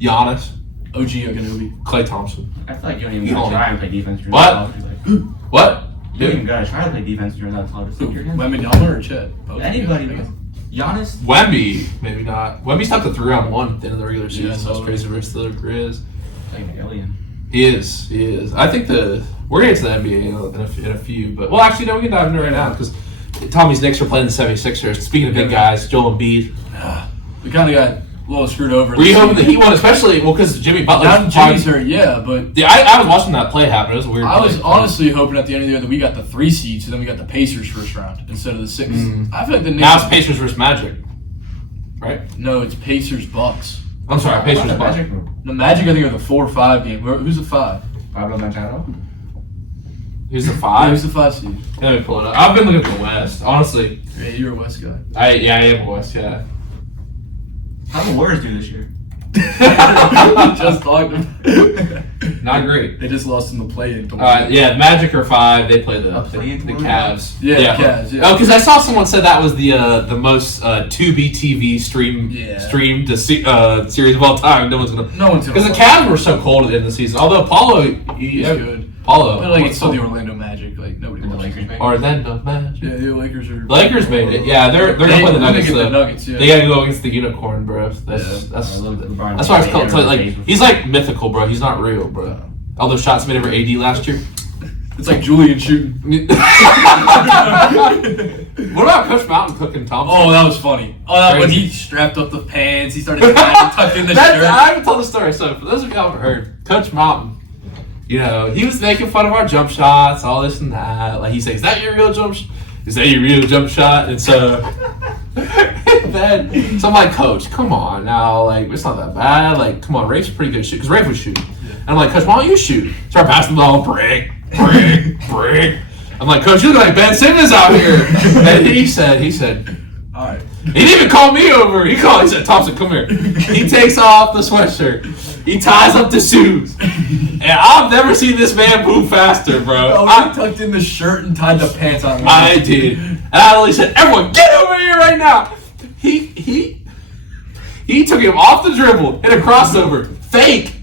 Giannis, OG Anunoby. Klay Thompson. I feel like you don't even You gotta don't- try and play defense during What? college. Like, What? you don't even gotta try to play defense during that college. Wembanyama or Chet? Both Anybody, I guess. Giannis. Wemby, maybe not. Wemby stopped at 3-on-1 at the end of the regular season. Yeah, That's totally. crazy versus the other is. Like an alien. He is. I think we're gonna get to the NBA in a few, but well, actually, no, we can dive into it right now because Tommy's Knicks are playing the 76ers. Speaking of big guys, Joel Embiid. We kind of got a little screwed over. Were you hoping that he won, especially because Jimmy Butler? Now Jimmy's hurt, yeah, but Yeah, I was watching that play happen. It was a weird. I play. was honestly hoping at the end of the year that we got the 3 seeds, so then we got the Pacers first round instead of the 6. I feel like the Knicks. Now it's Pacers versus Magic, right? No, it's Pacers Bucks. I'm sorry, Pacers Bucks. Magic. The Magic, I think, are the 4-5 game. Who's the 5? Pablo Machado. Who's the Yeah, 5? who's the 5 seed? Let me pull it up. I've been looking at the West, honestly. Yeah, you're a West guy. I am West, yeah. How the Warriors do this year? Just talked about. Not great. They just lost in the play-in. Yeah, Magic are 5. They play the play-in Cavs. Yeah, Cavs. Yeah. Oh, because I saw someone said that was the most Tubi TV streamed series of all time. No one's gonna. Because the Cavs were so cold at the end of the season. Although Paulo, he's good. Paulo, but like it's still the Orlando Magic. Like nobody The watches. Lakers, Orlando Magic. Yeah, the Lakers are. Lakers made it. Yeah, they're gonna play the Nuggets. The Nuggets. Yeah. They gotta go against the Unicorn, bro. That's why I was called. Like he's like mythical, bro. He's not real, bro. All those shots made over AD last year. It's like Julian shooting. What about Coach Mountain cooking Thompson? Oh, that was funny. Oh, when he strapped up the pants, he started tucked in the shirt. I haven't told the story, so for those of you who haven't heard, Coach Mountain, you know, he was making fun of our jump shots, all this and that. Like he said, "Is that your real jump? Is that your real jump shot?" And so, then, so I'm like, "Coach, come on now, like it's not that bad. Like, come on, Rafe's a pretty good shoot because Rafe was shooting." And I'm like, "Coach, why don't you shoot?" Start passing the ball, brick. I'm like, "Coach, you look like Ben Simmons out here." And he said, all right. He didn't even call me over. He said, "Thompson, come here." He takes off the sweatshirt. He ties up the shoes. And I've never seen this man move faster, bro. Oh, I tucked in the shirt and tied the pants on. I did. And I only said, "Everyone, get over here right now." He took him off the dribble, hit a crossover, fake,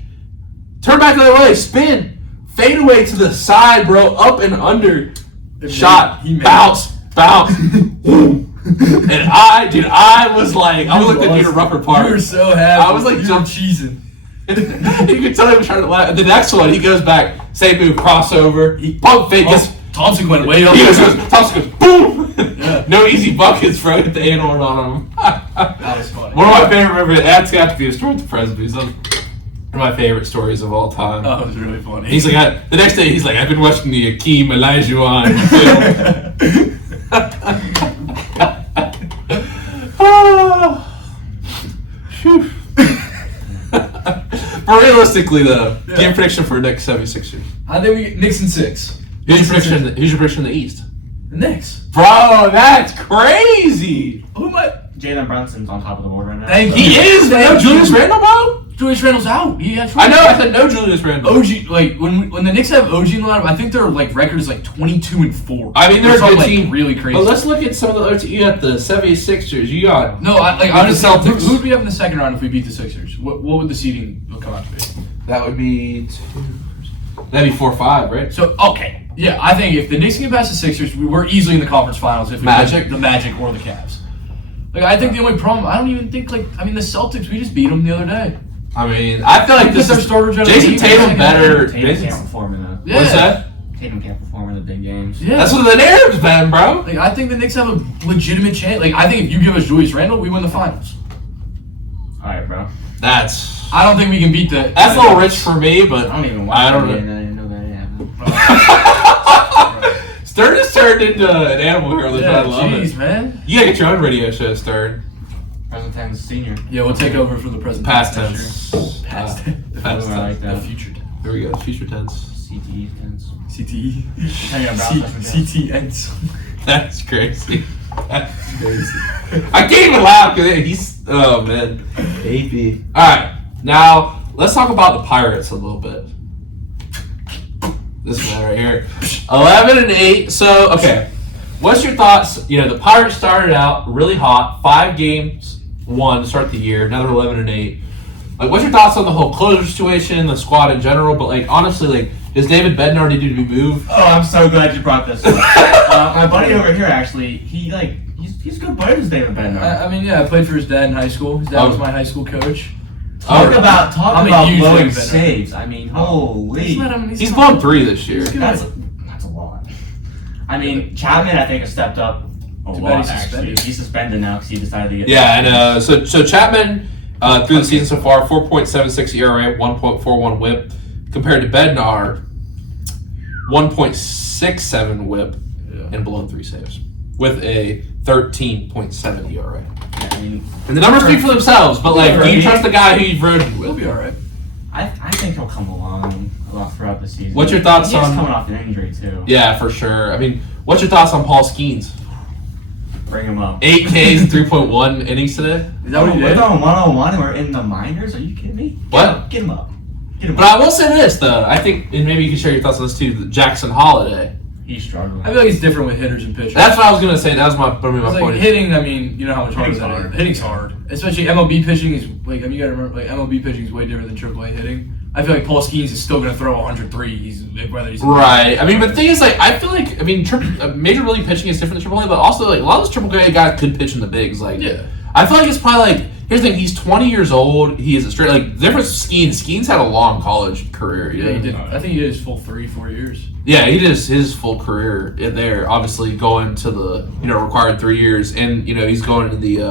turn back the other way, spin, fade away to the side, bro, up and under, shot, bounce. And I was like the Nina Rucker part. You were so happy. I was like jump cheesing. You could tell he was trying to laugh. The next one, he goes back, same move, crossover, he pump fake. Thompson went way up. Thompson goes, boom! Yeah. No easy buckets, bro. Hit the and-horn on him. That was funny. One of my favorite, that's got to be a story at the Presby's. One of my favorite stories of all time. That was really funny. He's like, the next day, he's like, "I've been watching the Akeem Olajuwon film." But realistically, though, give a prediction for Knicks 76ers. I think we get Knicks in 6. Who's your prediction in the East? The Knicks. Bro, that's crazy. Who am I? Jalen Brunson's on top of the board right now. He is. No Julius Randle, bro. Julius Randle's out. I know. I said no Julius Randle. OG, like when the Knicks have OG in the lineup, I think their like record is like 22-4. I mean, they're a good team, really crazy. But let's look at some of the other teams. You got the 76ers. You got honestly, Celtics. Who would we have in the second round if we beat the Sixers? What would the seeding come out to be? That would be that'd be 4-5, right? So okay, yeah, I think if the Knicks can get past the Sixers, we're easily in the conference finals. If we beat the Magic or the Cavs. Like I think the only problem, I don't even think the Celtics. We just beat them the other day. I mean, I feel like this is Jason Tatum better. Tatum can't perform in the. What's that? Tatum can't perform in the big games. Yeah. That's what the narrative's been, bro. Like I think the Knicks have a legitimate chance. Like I think if you give us Julius Randle, we win the finals. All right, bro. I don't think we can beat the. That's a little rich for me, but I don't even watch it. I didn't know that happened. Stern has turned into an animal here. Yeah, I love it. Man. You gotta get your own radio show, Stern. Present tense senior. Yeah, we'll take over for the present past tense. Past tense. Past tense. The future tense. Here we go. Future tense. CTE tense. CTE. CTNs. That's crazy. That's crazy. I can't even laugh because he's. Oh man. AP. All right. Now let's talk about the Pirates a little bit. This man right here. 11-8. So okay. What's your thoughts? You know, the Pirates started out really hot. 5 games won to start the year. Another 11-8. Like, what's your thoughts on the whole closer situation, the squad in general? But like, honestly, like, does David Bednar need to be moved? Oh, I'm so glad you brought this up. My buddy over here, actually, he's good buddies with David Bednar. I mean, yeah, I played for his dad in high school. His dad was my high school coach. Talk about blowing David saves. I mean, holy. He's blown 3 this year. That's a lot. I mean, Chapman, I think, has stepped up a lot, actually. He's suspended now because he decided to get... Yeah, and so Chapman, through the season so far, 4.76 ERA, 1.41 WHIP, compared to Bednar, 1.67 WHIP, and blown 3 saves, with a 13.7 ERA. Yeah, I mean, and the numbers speak for themselves, but like, do you trust the guy who you've rooted with? He'll be all right. I think he'll come along a lot throughout the season. What's your thoughts on... He's coming off an injury, too. Yeah, for sure. I mean, what's your thoughts on Paul Skeens? Bring him up. 8 Ks and 3.1 innings today. Is that what he We're did? throwing 101 and we're in the minors? Are you kidding me? What? Get him up. Get him But up. I will say this though, I think, and maybe you can share your thoughts on this too. Jackson Holiday. He's struggling. I feel like it's different with hitters and pitchers. That's what I was gonna say. That was my It's point. like hitting. I mean, you know how much harder Hitting's that is. hard. Hitting's hard, especially MLB pitching is like. I mean, you gotta remember, like MLB pitching is way different than AAA hitting. I feel like Paul Skeens is still gonna throw 103. Whether he's Right. I mean, but the thing is, like, I feel like, Major League pitching is different than AAA, but also, like, a lot of those AAA guys could pitch in the bigs. Like, Yeah. I feel like it's probably like, here's the thing, he's 20 years old. He is a straight, like, the difference with Skeens. Skeens had a long college career. You Yeah, know? he did. I think he did his full 3-4 years. Yeah, he did his full career in there. Obviously, going to the required 3 years, and he's going to the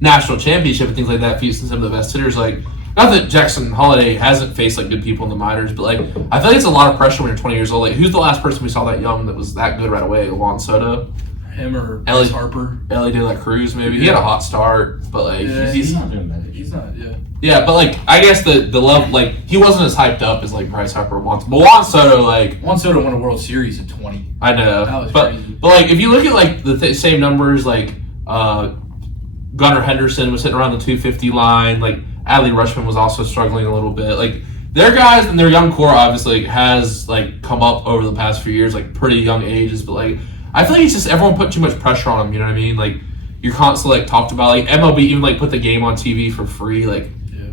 national championship and things like that. Facing some of the best hitters, like not that Jackson Holiday hasn't faced like good people in the minors, but like I feel like it's a lot of pressure when you're 20 years old. Like, who's the last person we saw that young that was that good right away? Juan Soto, Him or Ellie- Bryce Harper. Ellie De La Cruz, maybe. He had a hot start, but like Yeah, He's not doing bad. He's not. Yeah. yeah, but like I guess the level, like he wasn't as hyped up as like Bryce Harper wants. But Juan Soto, like Juan Soto won a World Series at 20. I know, That was but crazy. like if you look at like the same numbers, like Gunnar Henderson was hitting around the 250 line. Like Adley Rutschman was also struggling a little bit. Like their guys and their young core obviously has like come up over the past few years, like pretty young ages. But like I feel like it's just everyone put too much pressure on them. You know what I mean? Like you're constantly like talked about. Like MLB even like put the game on TV for free. Like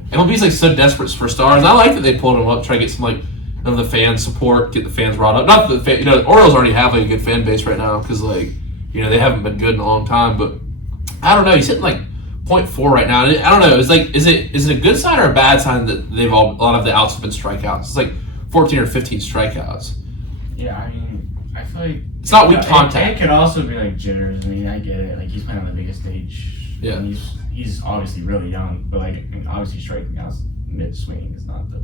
MLB's like so desperate for stars. And I like that they pulled them up, try to get some like of the fan support, get the fans riled up. Not that the Orioles already have like a good fan base right now because like they haven't been good in a long time. But I don't know. He's hitting like 0.4 right now. And I don't know. It's like is it a good sign or a bad sign that a lot of the outs have been strikeouts? It's like 14 or 15 strikeouts. Yeah, I mean, I feel like It's not weak contact. It could also be like jitters. I mean, I get it. Like he's playing on the biggest stage. Yeah. And he's obviously really young, but like obviously striking out mid swing is not the.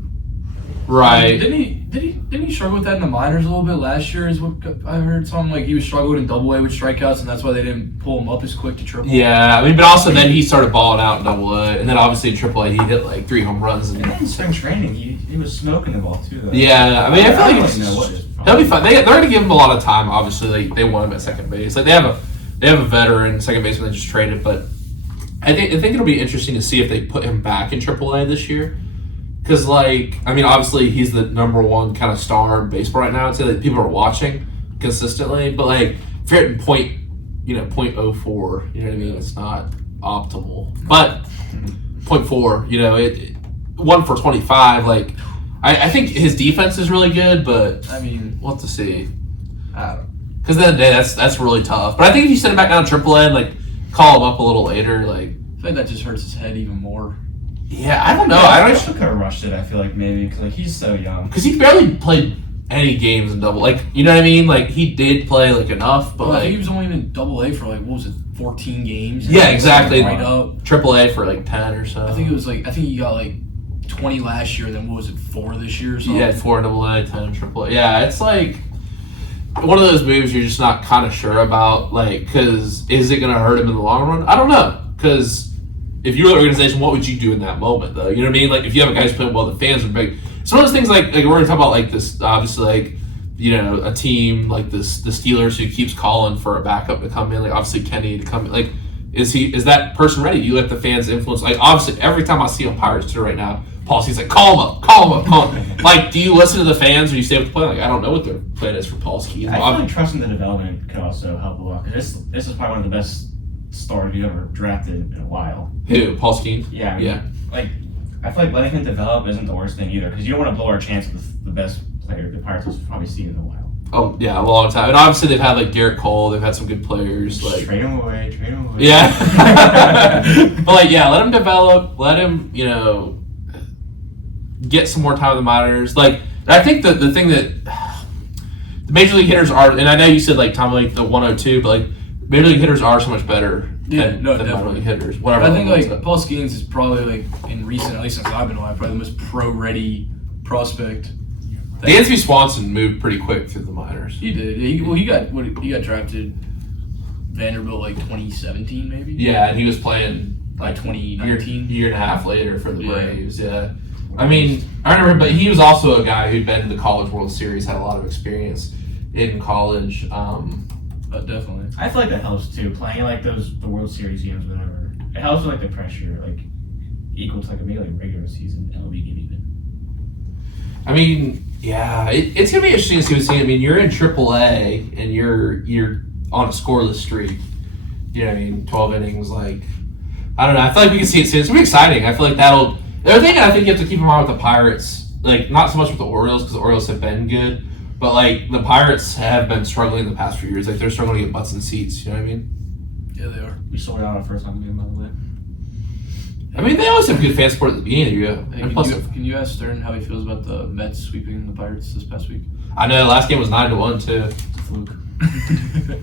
Right. Didn't he struggle with that in the minors a little bit last year? Is what I heard. Something like he was struggling in Double A with strikeouts, and that's why they didn't pull him up as quick to Triple A. Yeah, I mean, but also then he started balling out in Double A, and then obviously in Triple A he hit like 3 home runs. And then in spring training, he was smoking the ball too. Though. Yeah, I mean, I feel like don't it's, know what his he'll be fine. They're going to give him a lot of time. Obviously, they want him at second base. Like they have a veteran second baseman they just traded, but I think it'll be interesting to see if they put him back in AAA this year. Because like I mean, obviously he's the number one kind of star in baseball right now. I'd say that people are watching consistently, but like if you're at .04, you know what I mean. It's not optimal, but 0.4, it 1 for 25. Like I think his defense is really good, but I mean, we'll have to see. I don't know. Because then that's really tough. But I think if you send him back down to AAA and like call him up a little later, like I feel like that just hurts his head even more. yeah, I don't know. I could have rushed it. I feel like maybe because like he's so young. Because he barely played any games in Double. Like you know what I mean? Like he did play like enough, but Well, I like think he was only in Double A for like 14 games. Yeah, exactly. Right up. AAA for like 10 or so. I think he got like 20 last year. Then what was it, 4 this year? Or something? Yeah, 4 in AA, 10 in AAA. Yeah, it's like one of those moves you're just not kind of sure about. Like, because is it going to hurt him in the long run? I don't know. Because if you were an organization, what would you do in that moment, though? You know what I mean? Like, if you have a guy who's playing well, the fans are big. It's one of those things like we're going to talk about like this, obviously, like, a team like the Steelers who keeps calling for a backup to come in, like obviously Kenny to come in. Like, is that person ready? You let the fans influence. Like, obviously, every time I see on Pirates Twitter right now, Paul Skeens like, call him. Like, do you listen to the fans or do you stay with the plan? Like, I don't know what their plan is for Paul Skeens. I feel like trusting the development could also help a lot because this is probably one of the best starters you've ever drafted in a while. Who? Paul Skeens? Yeah. I mean, Yeah. Like, I feel like letting him develop isn't the worst thing either because you don't want to blow our chance with the best player the Pirates will probably see in a while. Oh yeah, a long time. And obviously they've had like Garrett Cole. They've had some good players. Like Trade him away. yeah, but like yeah, let him develop. Let him get some more time in the minors. Like I think the thing that the major league hitters are, and I know you said like Tommy like the 102, but like major league hitters are so much better than minor league hitters. Whatever. I think like Paul Skeens is probably like in recent, at least since I've been alive, probably the most pro-ready prospect. Dansby Swanson moved pretty quick through the minors. He did. He got drafted Vanderbilt like 2017 maybe. Yeah, and he was playing Like 2019. year and a half later for the Yeah. Braves. Yeah. I mean, I remember, but he was also a guy who'd been to the College World Series, had a lot of experience in college. Definitely. I feel like that helps too. Playing like the World Series games, whatever. It helps with like the pressure, like equal to like maybe like regular season MLB game even. I mean, yeah, it's gonna be interesting to see what's. I mean, you're in AAA and you're on a scoreless streak. You know what I mean? 12 innings, like I don't know. I feel like we can see it soon. It's gonna be exciting. I feel like that'll. The other thing I think you have to keep in mind with the Pirates, like not so much with the Orioles because the Orioles have been good, but like the Pirates have been struggling the past few years. Like they're struggling to get butts in seats. You know what I mean? Yeah, they are. We sold out our first home game, by the way. I mean, they always have good fan support at the beginning of the year. Hey, And plus, can you ask Stern how he feels about the Mets sweeping the Pirates this past week? I know the last game was 9-1 too. It's a fluke.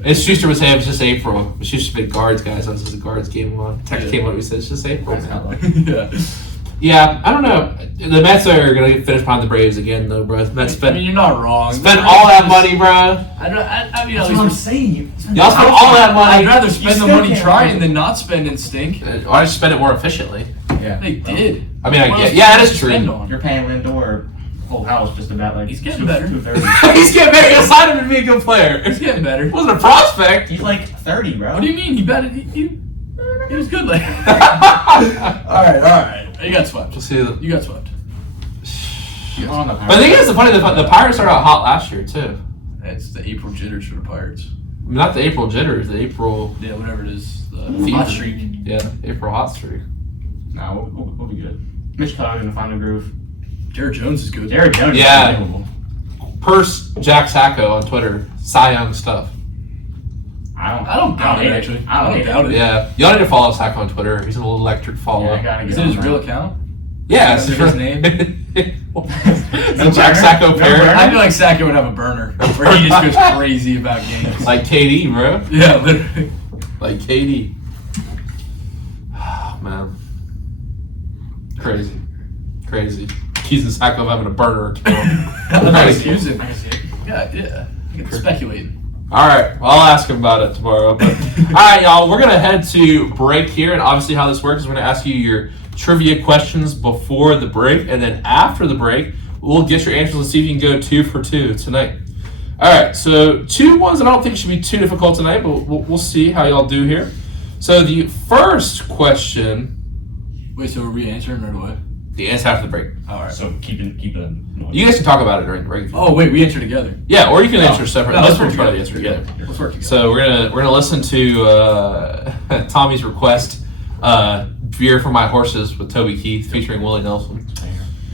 It's Schuster was saying it was just April. Schuster's been guards, guys. This is a guards game on. Text came on. We said it's just April. That's not like Yeah. Yeah, I don't know. The Mets are gonna finish behind the Braves again, though, bro. Mets I spent mean, you're not wrong. spend all that money, bro. I mean, That's at what I'm least saying. Y'all spend all that money. I'd rather spend the still money can't trying win. than not spend and stink. Why just spend it more efficiently? Yeah. They did. I mean, I What get. else Yeah, do that you is spend true. on? You're paying Lindor whole house just about like He's getting better. 230. He's getting better. You signed him to be a good player. He's getting better. Wasn't a prospect. He's like 30, bro. What do you mean? He batted. He was good. Like. All right. You got swept. We'll see. You got swept. On the But the thing is, the Pirates started out hot last year too. It's the April jitters for the Pirates. I mean, not the April jitters, the April Yeah, whatever it is. The fever. hot streak. Yeah, April hot streak. No, we'll be good. Mitch Keller's gonna find the groove. Jared Jones is good. Jared Jones Yeah. is unbelievable. Purse Jack Sacco on Twitter. Cy Young stuff. I don't doubt it, hate actually. I don't hate doubt it. Yeah, y'all need to follow Sacco on Twitter. He's a little electric follow. Yeah, I gotta Is get it on his that. real account? Yeah, Is it's it his name? The Jack Sacco No parent. burner? I feel like Sacco would have a burner where he just goes crazy about games. Like KD, bro. Yeah, literally. Like KD. Oh, man. Crazy. Keys and Sacco having a burner account. I'm not Crazy. excusing. I can see it. Yeah. I can speculate. All right, well, I'll ask him about it tomorrow. But, all right, y'all, we're going to head to break here. And obviously how this works is we're going to ask you your trivia questions before the break. And then after the break, we'll get your answers and see if you can go 2 for 2 tonight. All right, so 2 ones that I don't think should be too difficult tonight, but we'll see how y'all do here. So the first question, Wait, so are we answering right away? the answer after the break. All right. So keep it. You guys can talk about it during the break. Oh, wait, we answer together. Yeah, or you can answer separately. No, Let's let's try work to answer together. Let's work together. So we're gonna listen to Tommy's request, "Beer for My Horses" with Toby Keith featuring Willie Nelson.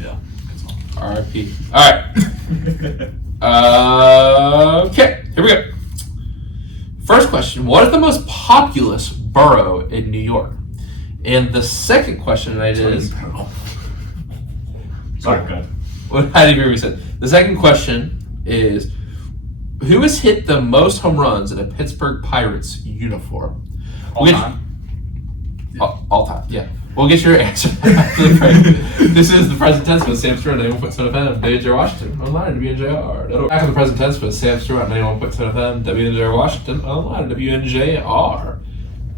Yeah. That's all. R.I.P. All right. Okay, here we go. First question: what is the most populous borough in New York? And the second question tonight is, Sorry, good. how do you hear me said? The second question is, who has hit the most home runs in a Pittsburgh Pirates uniform? All We'll get- Yeah. All time, yeah. We'll get your answer after the break. This is the present tense with Sam Stewart, 91.7 FM, WNJR Washington, online at WNJR. Back to the present tense with Sam Stewart, 91.7 FM, WNJR Washington, online at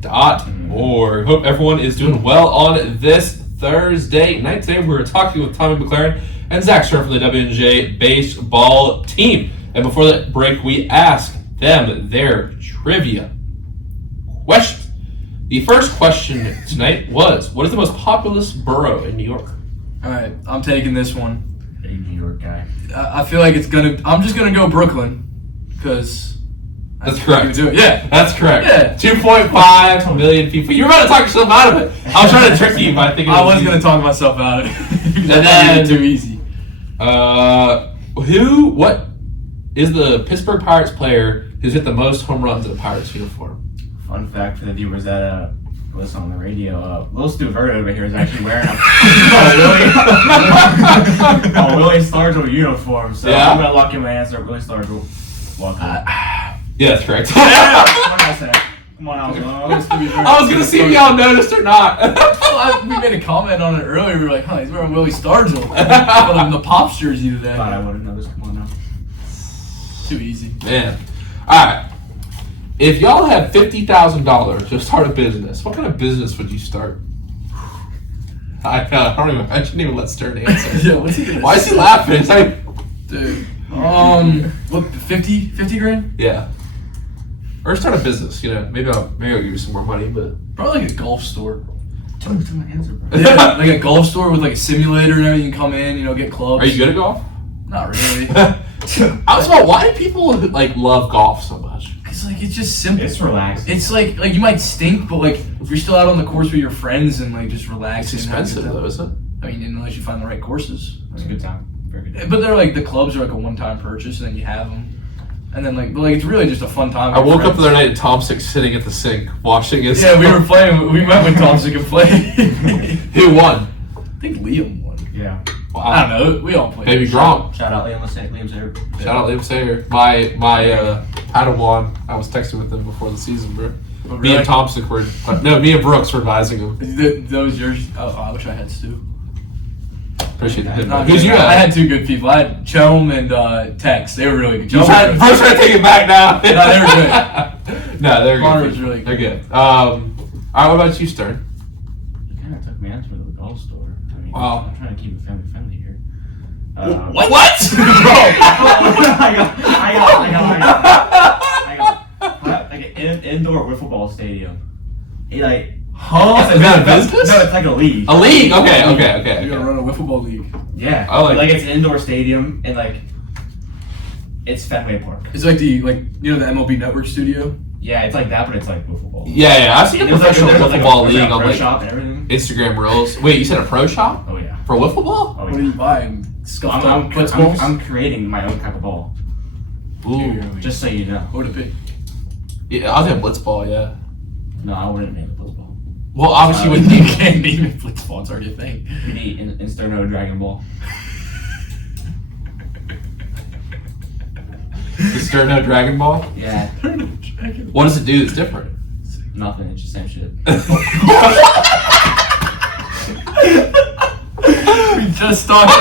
WNJR.org. Hope everyone is doing well on this Thursday night. Today we're talking with Tommy Mclaren and Zach Stewart from the WNJ baseball team. And before that break, we asked them their trivia questions. The first question tonight was, what is the most populous borough in New York? All right, I'm taking this one. Big New York guy. I feel like I'm just gonna go Brooklyn, because That's correct. Do it. Yeah. That's correct. Yeah. 2.5 million people. You were about to talk yourself out of it. I was trying to trick you by thinking I was gonna talk myself out of it. then- That's too easy. What is the Pittsburgh Pirates player who's hit the most home runs in a Pirates uniform? Fun fact for the viewers that listen on the radio, Lil Stu Verda over here is actually wearing a Willie Stargell uniform. So Yeah. I'm gonna lock in my answer. Willie Stargell. Welcome. Yeah, that's correct. What did I say? Come on, I was gonna see if y'all noticed or not. Well, we made a comment on it earlier. We were like, he's wearing Willie Stargell. Well, the Pops jersey today. Thought I would have noticed. Come on now. Too easy. Man. Alright. If y'all had $50,000 to start a business, what kind of business would you start? I shouldn't even let Stern answer. Yeah, what's he gonna Why is say? he laughing? It's like, Dude. What, 50 grand? yeah. Or start a business, you know. Maybe I'll give you some more money, but Probably like a golf store. Tell me my answer, bro. Yeah, like a golf store with like a simulator and everything. You can come in, you know, get clubs. Are you good at golf? Not really. I was about, why do people like love golf so much? Cause like it's just simple. It's relaxing. It's like you might stink, but like if you're still out on the course with your friends and like just relaxing. It's and having a expensive good time. though, isn't it? I mean, unless you find the right courses. It's a good time. Very good time. But they're like the clubs are like a one-time purchase, and then you have them, and then but it's really just a fun time. I woke up the other night and Tom's sitting at the sink washing his. Yeah, we were playing. We went with Thompson and played. Who won? I think Liam won. Yeah. Wow. I don't know. We all played. Baby Gronk. Shout out Liam Sayer. Shout out Liam Sayer. My Padawan. I was texting with him before the season, bro. Oh, Me really? and Thompson were. No, me and Brooks were advising him. Those yours. Oh, I wish I had Stu. Appreciate the hit. No, Who's you? I had two good people. I had Chome and Tex. They were really good. Brooks trying to take it back now. No, they were good. No, they're Connor good. was really good. They're good. All right, what about you, Stern? You kind of took me out to the golf store. I mean, Wow. I'm trying to keep it family friendly here. What? I got like an indoor wiffle ball stadium. Is that a business? No, it's like a league. A league? Okay. You're gonna run a wiffle ball league. Yeah. I like it. It's an indoor stadium and like it's Fenway Park. It's like the MLB Network studio. Yeah, it's like that, but it's like wiffle ball. Yeah. I've seen a There's professional there's wiffle ball a league pro on like shop and everything. Instagram Reels. Wait, you said a pro shop Oh yeah. for wiffle ball? Oh What do yeah. you buy? Scuffed I'm, up blitz balls? I'm creating my own type of ball. Ooh. Just so you know. What would it be? Yeah, I'll do a blitz ball. Yeah. No, I wouldn't name it blitz ball. Well, obviously, You with can't name it blitz ball. It's already a thing. We need Insterno Dragon Ball. the Sterno Dragon Ball. Yeah. What does it do that's different? Nothing. It's just the same shit. We just talked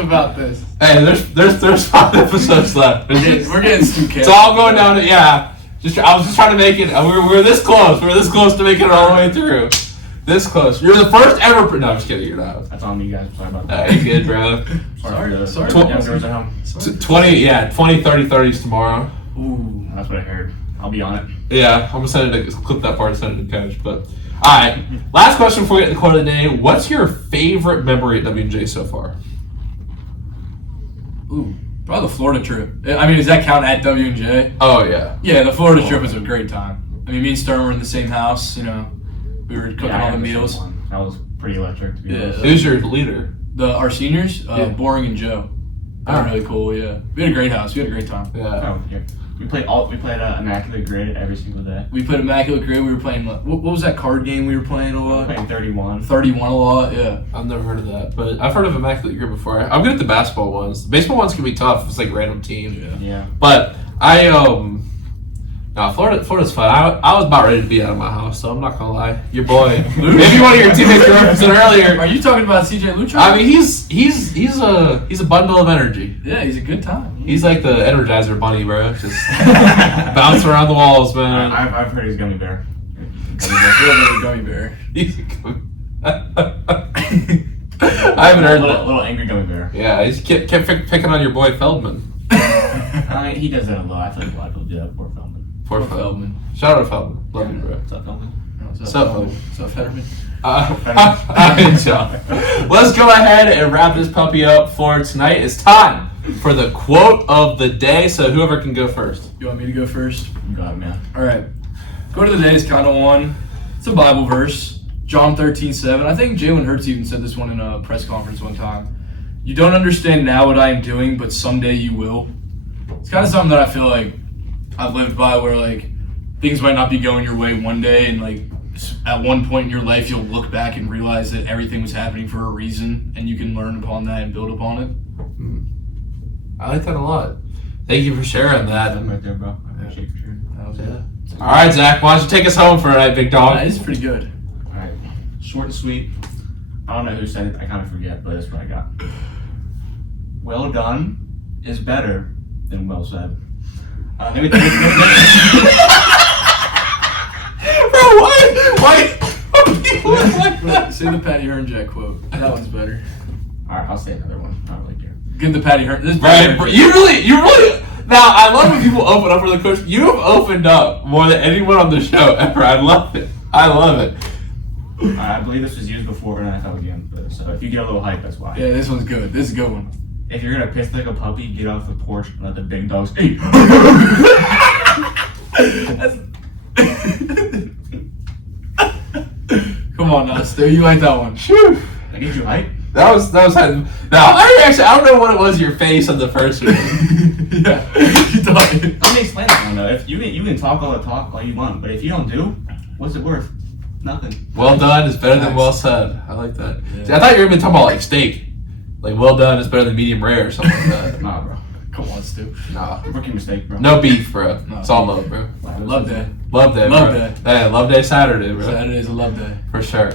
about this. Hey, there's 5 episodes left. We're getting Stu It's all going down to, yeah. I was just trying to make it. We're this close. We're this close to making it all the way through. This close. You're the first ever. No, I'm just kidding. You're not. That's on me, guys. Sorry about that. You good, bro? Sorry. Youngers at home. 20, 30, 30s tomorrow. Ooh. That's what I heard. I'll be on it. Yeah, I'm gonna send it to clip that part and send it to coach. But all right, last question before we get to the quote of the day. What's your favorite memory at WJ so far? Ooh. Probably the Florida trip. I mean, does that count at W&J? Oh yeah. Yeah, the Florida trip was a great time. I mean, me and Stern were in the same house. You know, we were cooking all the meals. That was pretty electric, to be honest. Who's your leader? Our seniors, Boring and Joe. They were Oh. really cool. Yeah, we had a great house. We had a great time. Yeah. Oh, here. We played Immaculate Grid every single day. We played Immaculate Grid. We were playing. What was that card game we were playing a We were lot? playing 31. 31 a lot. Yeah. I've never heard of that, but I've heard of Immaculate Grid before. I'm good at the basketball ones. The baseball ones can be tough if it's like random teams. Yeah. But Florida's fun. I was about ready to be out of my house, so I'm not gonna lie. Your boy, maybe one of your teammates you referenced earlier. Are you talking about CJ Lucha? I mean, he's a bundle of energy. Yeah, he's a good time. He's like the Energizer Bunny, bro. Just bounce around the walls, man. I've heard he's Gummy Bear. Gummy bear. He's I haven't heard that. Little angry Gummy Bear. Yeah, he's kept picking on your boy Feldman. I mean, he does that a lot. I feel like a lot of people do that. Poor Feldman. Poor Poor Feldman. Shout out to Feldman. Love you, bro. What's up, Feldman? What's up, Feldman? What's up, Fetterman? Good job. Let's go ahead and wrap this puppy up for tonight. It's time for the quote of the day. So whoever can go first. You want me to go first? You got it, man. All right. Quote of the day is kind of one. It's a Bible verse. John 13:7. I think Jalen Hurts even said this one in a press conference one time. You don't understand now what I am doing, but someday you will. It's kind of something that I feel like I've lived by, where like things might not be going your way one day, and like at one point in your life you'll look back and realize that everything was happening for a reason, and you can learn upon that and build upon it. I like that a lot. Thank you for sharing that. I'm right there, bro. I appreciate it for sure. That was Yeah. All right, Zach. Why don't you take us home for tonight, big dog? That is pretty good. Alright. Short and sweet. I don't know who said it. I kind of forget, but that's what I got. Well done is better than well said. Maybe Bro, why? Say the Patty Hearnjack quote. That one's better. Alright, I'll say another one. I don't really care. Give the Patty Hearn. This is Right, better. you really, Now, I love when people open up really quick. You have opened up more than anyone on the show ever. I love it. I love it. I believe this was used before an NFL game, so if you get a little hype, that's why. Yeah, this one's good. This is a good one. If you're gonna piss like a puppy, get off the porch and let the big dogs eat. Come on now, Stu. You like that one. Phew. I get you hype. That was now I don't know what it was your face on the first one. Yeah. You thought it. Let me explain that one though. If you can talk all you want, but if you don't do, what's it worth? Nothing. Well done is better than well said. I like that. Yeah. See, I thought you were going to talk about like steak. Like well done is better than medium rare or something like that. Nah, bro. Come on, Stu. Nah. Rookie mistake, bro. No beef, bro. No. It's all love, bro. Love day. Love day, Love bro. day. Hey, love day Saturday, bro. Saturday's a love day. For sure.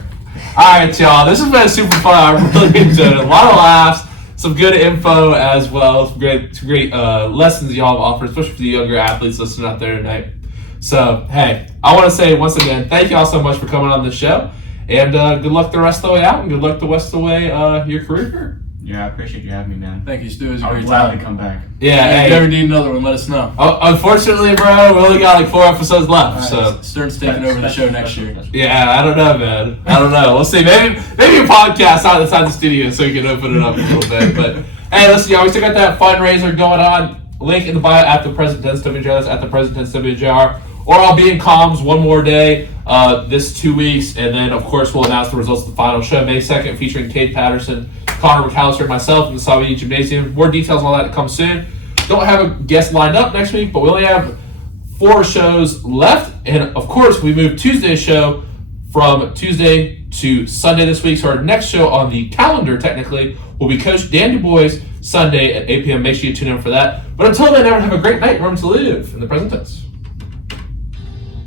Alright, y'all. This has been super fun. I really enjoyed it. A lot of laughs, some good info as well. Some great lessons y'all have offered, especially for the younger athletes listening out there tonight. So, hey, I want to say once again, thank y'all so much for coming on the show. And good luck the rest of the way out, and good luck the rest of the way your career here. Yeah, I appreciate you having me, man. Thank you, Stu. It was a I'll great gladly time. come back. Yeah, If hey. you ever need another one, let us know. Unfortunately, bro, we only got like 4 episodes left, so. Stern's taking over the show next year. Yeah, I don't know, man. I don't know. We'll see. Maybe a podcast outside the studio so we can open it up a little bit. But hey, listen, y'all, we still got that fundraiser going on. Link in the bio at the present tense WJR. That's at the present tense WJR. Or I'll be in comms one more day this 2 weeks, and then of course we'll announce the results of the final show May 2nd, featuring Cade Patterson, Connor McAllister, and myself in the Salvini Gymnasium. More details on that to come soon. Don't have a guest lined up next week, but we only have 4 shows left, and of course we moved Tuesday's show from Tuesday to Sunday this week. So our next show on the calendar technically will be Coach Dan Du Bois Sunday at 8 p.m. Make sure you tune in for that. But until then, everyone have a great night. Remember to live in the present tense.